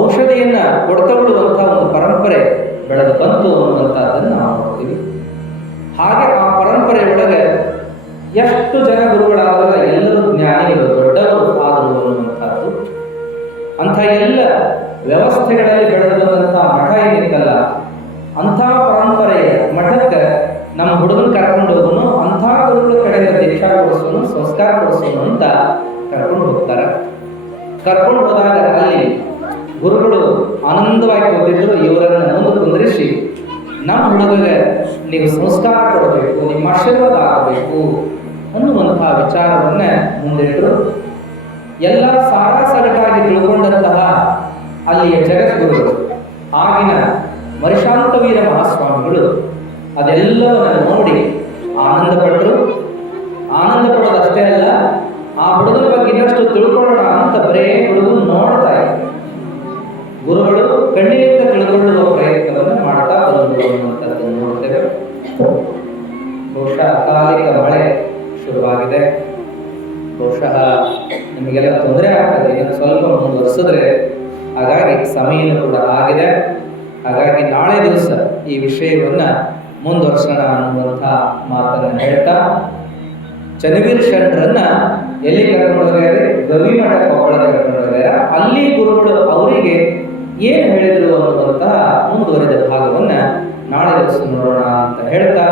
ಔಷಧಿಯನ್ನು ಕೊಡ್ತಗೊಳ್ಳುವಂಥ ಒಂದು ಪರಂಪರೆ ಬೆಳೆದು ಬಂತು ಅನ್ನುವಂಥದ್ದನ್ನು ನಾವು ನೋಡ್ತೀವಿ. ಹಾಗೆ ಆ ಪರಂಪರೆ ಒಳಗೆ ಎಷ್ಟು ಜನ ಗುರುಗಳಾದಾಗ ಎಲ್ಲರೂ ಜ್ಞಾನಿಗಳು, ದೊಡ್ಡವರು ಆದರು ಅನ್ನುವಂಥದ್ದು. ಅಂಥ ಎಲ್ಲ ವ್ಯವಸ್ಥೆಗಳಲ್ಲಿ ಬೆಳೆದು ಬಂದಂಥ ಮಠ ಏನಿತ್ತಲ್ಲ, ಅಂಥ ಪರಂಪರೆಯ ಮಠಕ್ಕೆ ನಮ್ಮ ಹುಡುಗನ ಕರ್ಕೊಂಡು ಹೋಗೋನು, ಅಂಥ ಗುರುಗಳ ಕಡೆಯಿಂದ ದೀಕ್ಷಾ ಕೊಡಿಸೋನು, ಸಂಸ್ಕಾರ ಕೊಡಿಸೋನು ಅಂತ ಕರ್ಕೊಂಡು ಹೋಗ್ತಾರೆ. ಕರ್ಕೊಂಡು ಹೋದಾಗ ಅಲ್ಲಿ ಗುರುಗಳು ಆನಂದವಾಗಿ ಕೂತಿದ್ರು. ಇವರನ್ನು ಮುಂದೆ ಕುಂದಿರಿಸಿ, ನಮ್ಮ ಹುಡುಗಗೆ ನೀವು ಸಂಸ್ಕಾರ ಕೊಡಬೇಕು, ನಿಮ್ಮ ಆಶೀರ್ವಾದ ಆಗಬೇಕು ಅನ್ನುವಂಥ ವಿಚಾರವನ್ನ ಮುಂದಿಟ್ಟರು. ಎಲ್ಲ ಸಾರಾಸಗಟಾಗಿ ತಿಳ್ಕೊಂಡಂತಹ ಅಲ್ಲಿಯ ಜಗದ್ಗುರುಗಳು, ಆಗಿನ ಮರಿಶಾಂತವೀರ ಮಹಾಸ್ವಾಮಿಗಳು ಅದೆಲ್ಲವನ್ನು ನೋಡಿ ಆನಂದಪಟ್ಟರು. ಆನಂದ ಪಡೋದಷ್ಟೇ ಅಲ್ಲ, ಆ ಹುಡುಗನ ಬಗ್ಗೆ ಇನ್ನಷ್ಟು ತಿಳ್ಕೊಳ್ಳೋಣ ಅಂತ ಬರೇ ಹುಡುಗನ ನೋಡ್ತಾ ಇದ್ದಾರೆ. ಗುರುಗಳು ಕಣ್ಣಿನಿಂದ ತಿಳ್ಕೊಳ್ಳುವ ಪ್ರಯತ್ನವನ್ನು ಮಾಡ್ತಾ ಬಂದರು ಅನ್ನುವಂಥದ್ದನ್ನು ನೋಡ್ತೇವೆ. ಬಹುಶಃ ಅಕಾಲಿಕ ಮಳೆ ಶುರುವಾಗಿದೆ. ಬಹುಶಃ ನಿಮಗೆಲ್ಲ ತೊಂದರೆ ಆಗ್ತದೆ, ಇನ್ನು ಸ್ವಲ್ಪ ಮುಂದುವರಿಸಿದ್ರೆ. ಹಾಗಾಗಿ ಸಮಯ ಕೂಡ ಆಗಿದೆ. ಹಾಗಾಗಿ ನಾಳೆ ದಿವಸ ಈ ವಿಷಯವನ್ನು ಮುಂದುವರ್ಸೋಣ ಅನ್ನುವಂಥ ಮಾತನ್ನು ಹೇಳ್ತಾ, ಚನ್ನವೀರ ಶರಣರನ್ನ ಎಲ್ಲಿ ಕರ್ಕೊಂಡು ಹೋಗ್ಯಾರೆ? ಗವಿ ಮಠ ಕೊಪ್ಪಳದ ಕರ್ಕೊಂಡು ಹೋಗ್ಯಾರ. ಅಲ್ಲಿ ಗುರುಗಳು ಅವರಿಗೆ ಏನು ಹೇಳಿದರು ಅನ್ನುವಂತಹ ಮುಂದುವರಿದ ಭಾಗವನ್ನು ನಾಳೆ ದಿವಸ ನೋಡೋಣ ಅಂತ ಹೇಳ್ತಾ,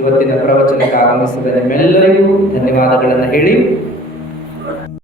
ಇವತ್ತಿನ ಪ್ರವಚನಕ್ಕೆ ಆಗಮಿಸಿದ ನಿಮ್ಮೆಲ್ಲರಿಗೂ ಧನ್ಯವಾದಗಳನ್ನು ಹೇಳಿ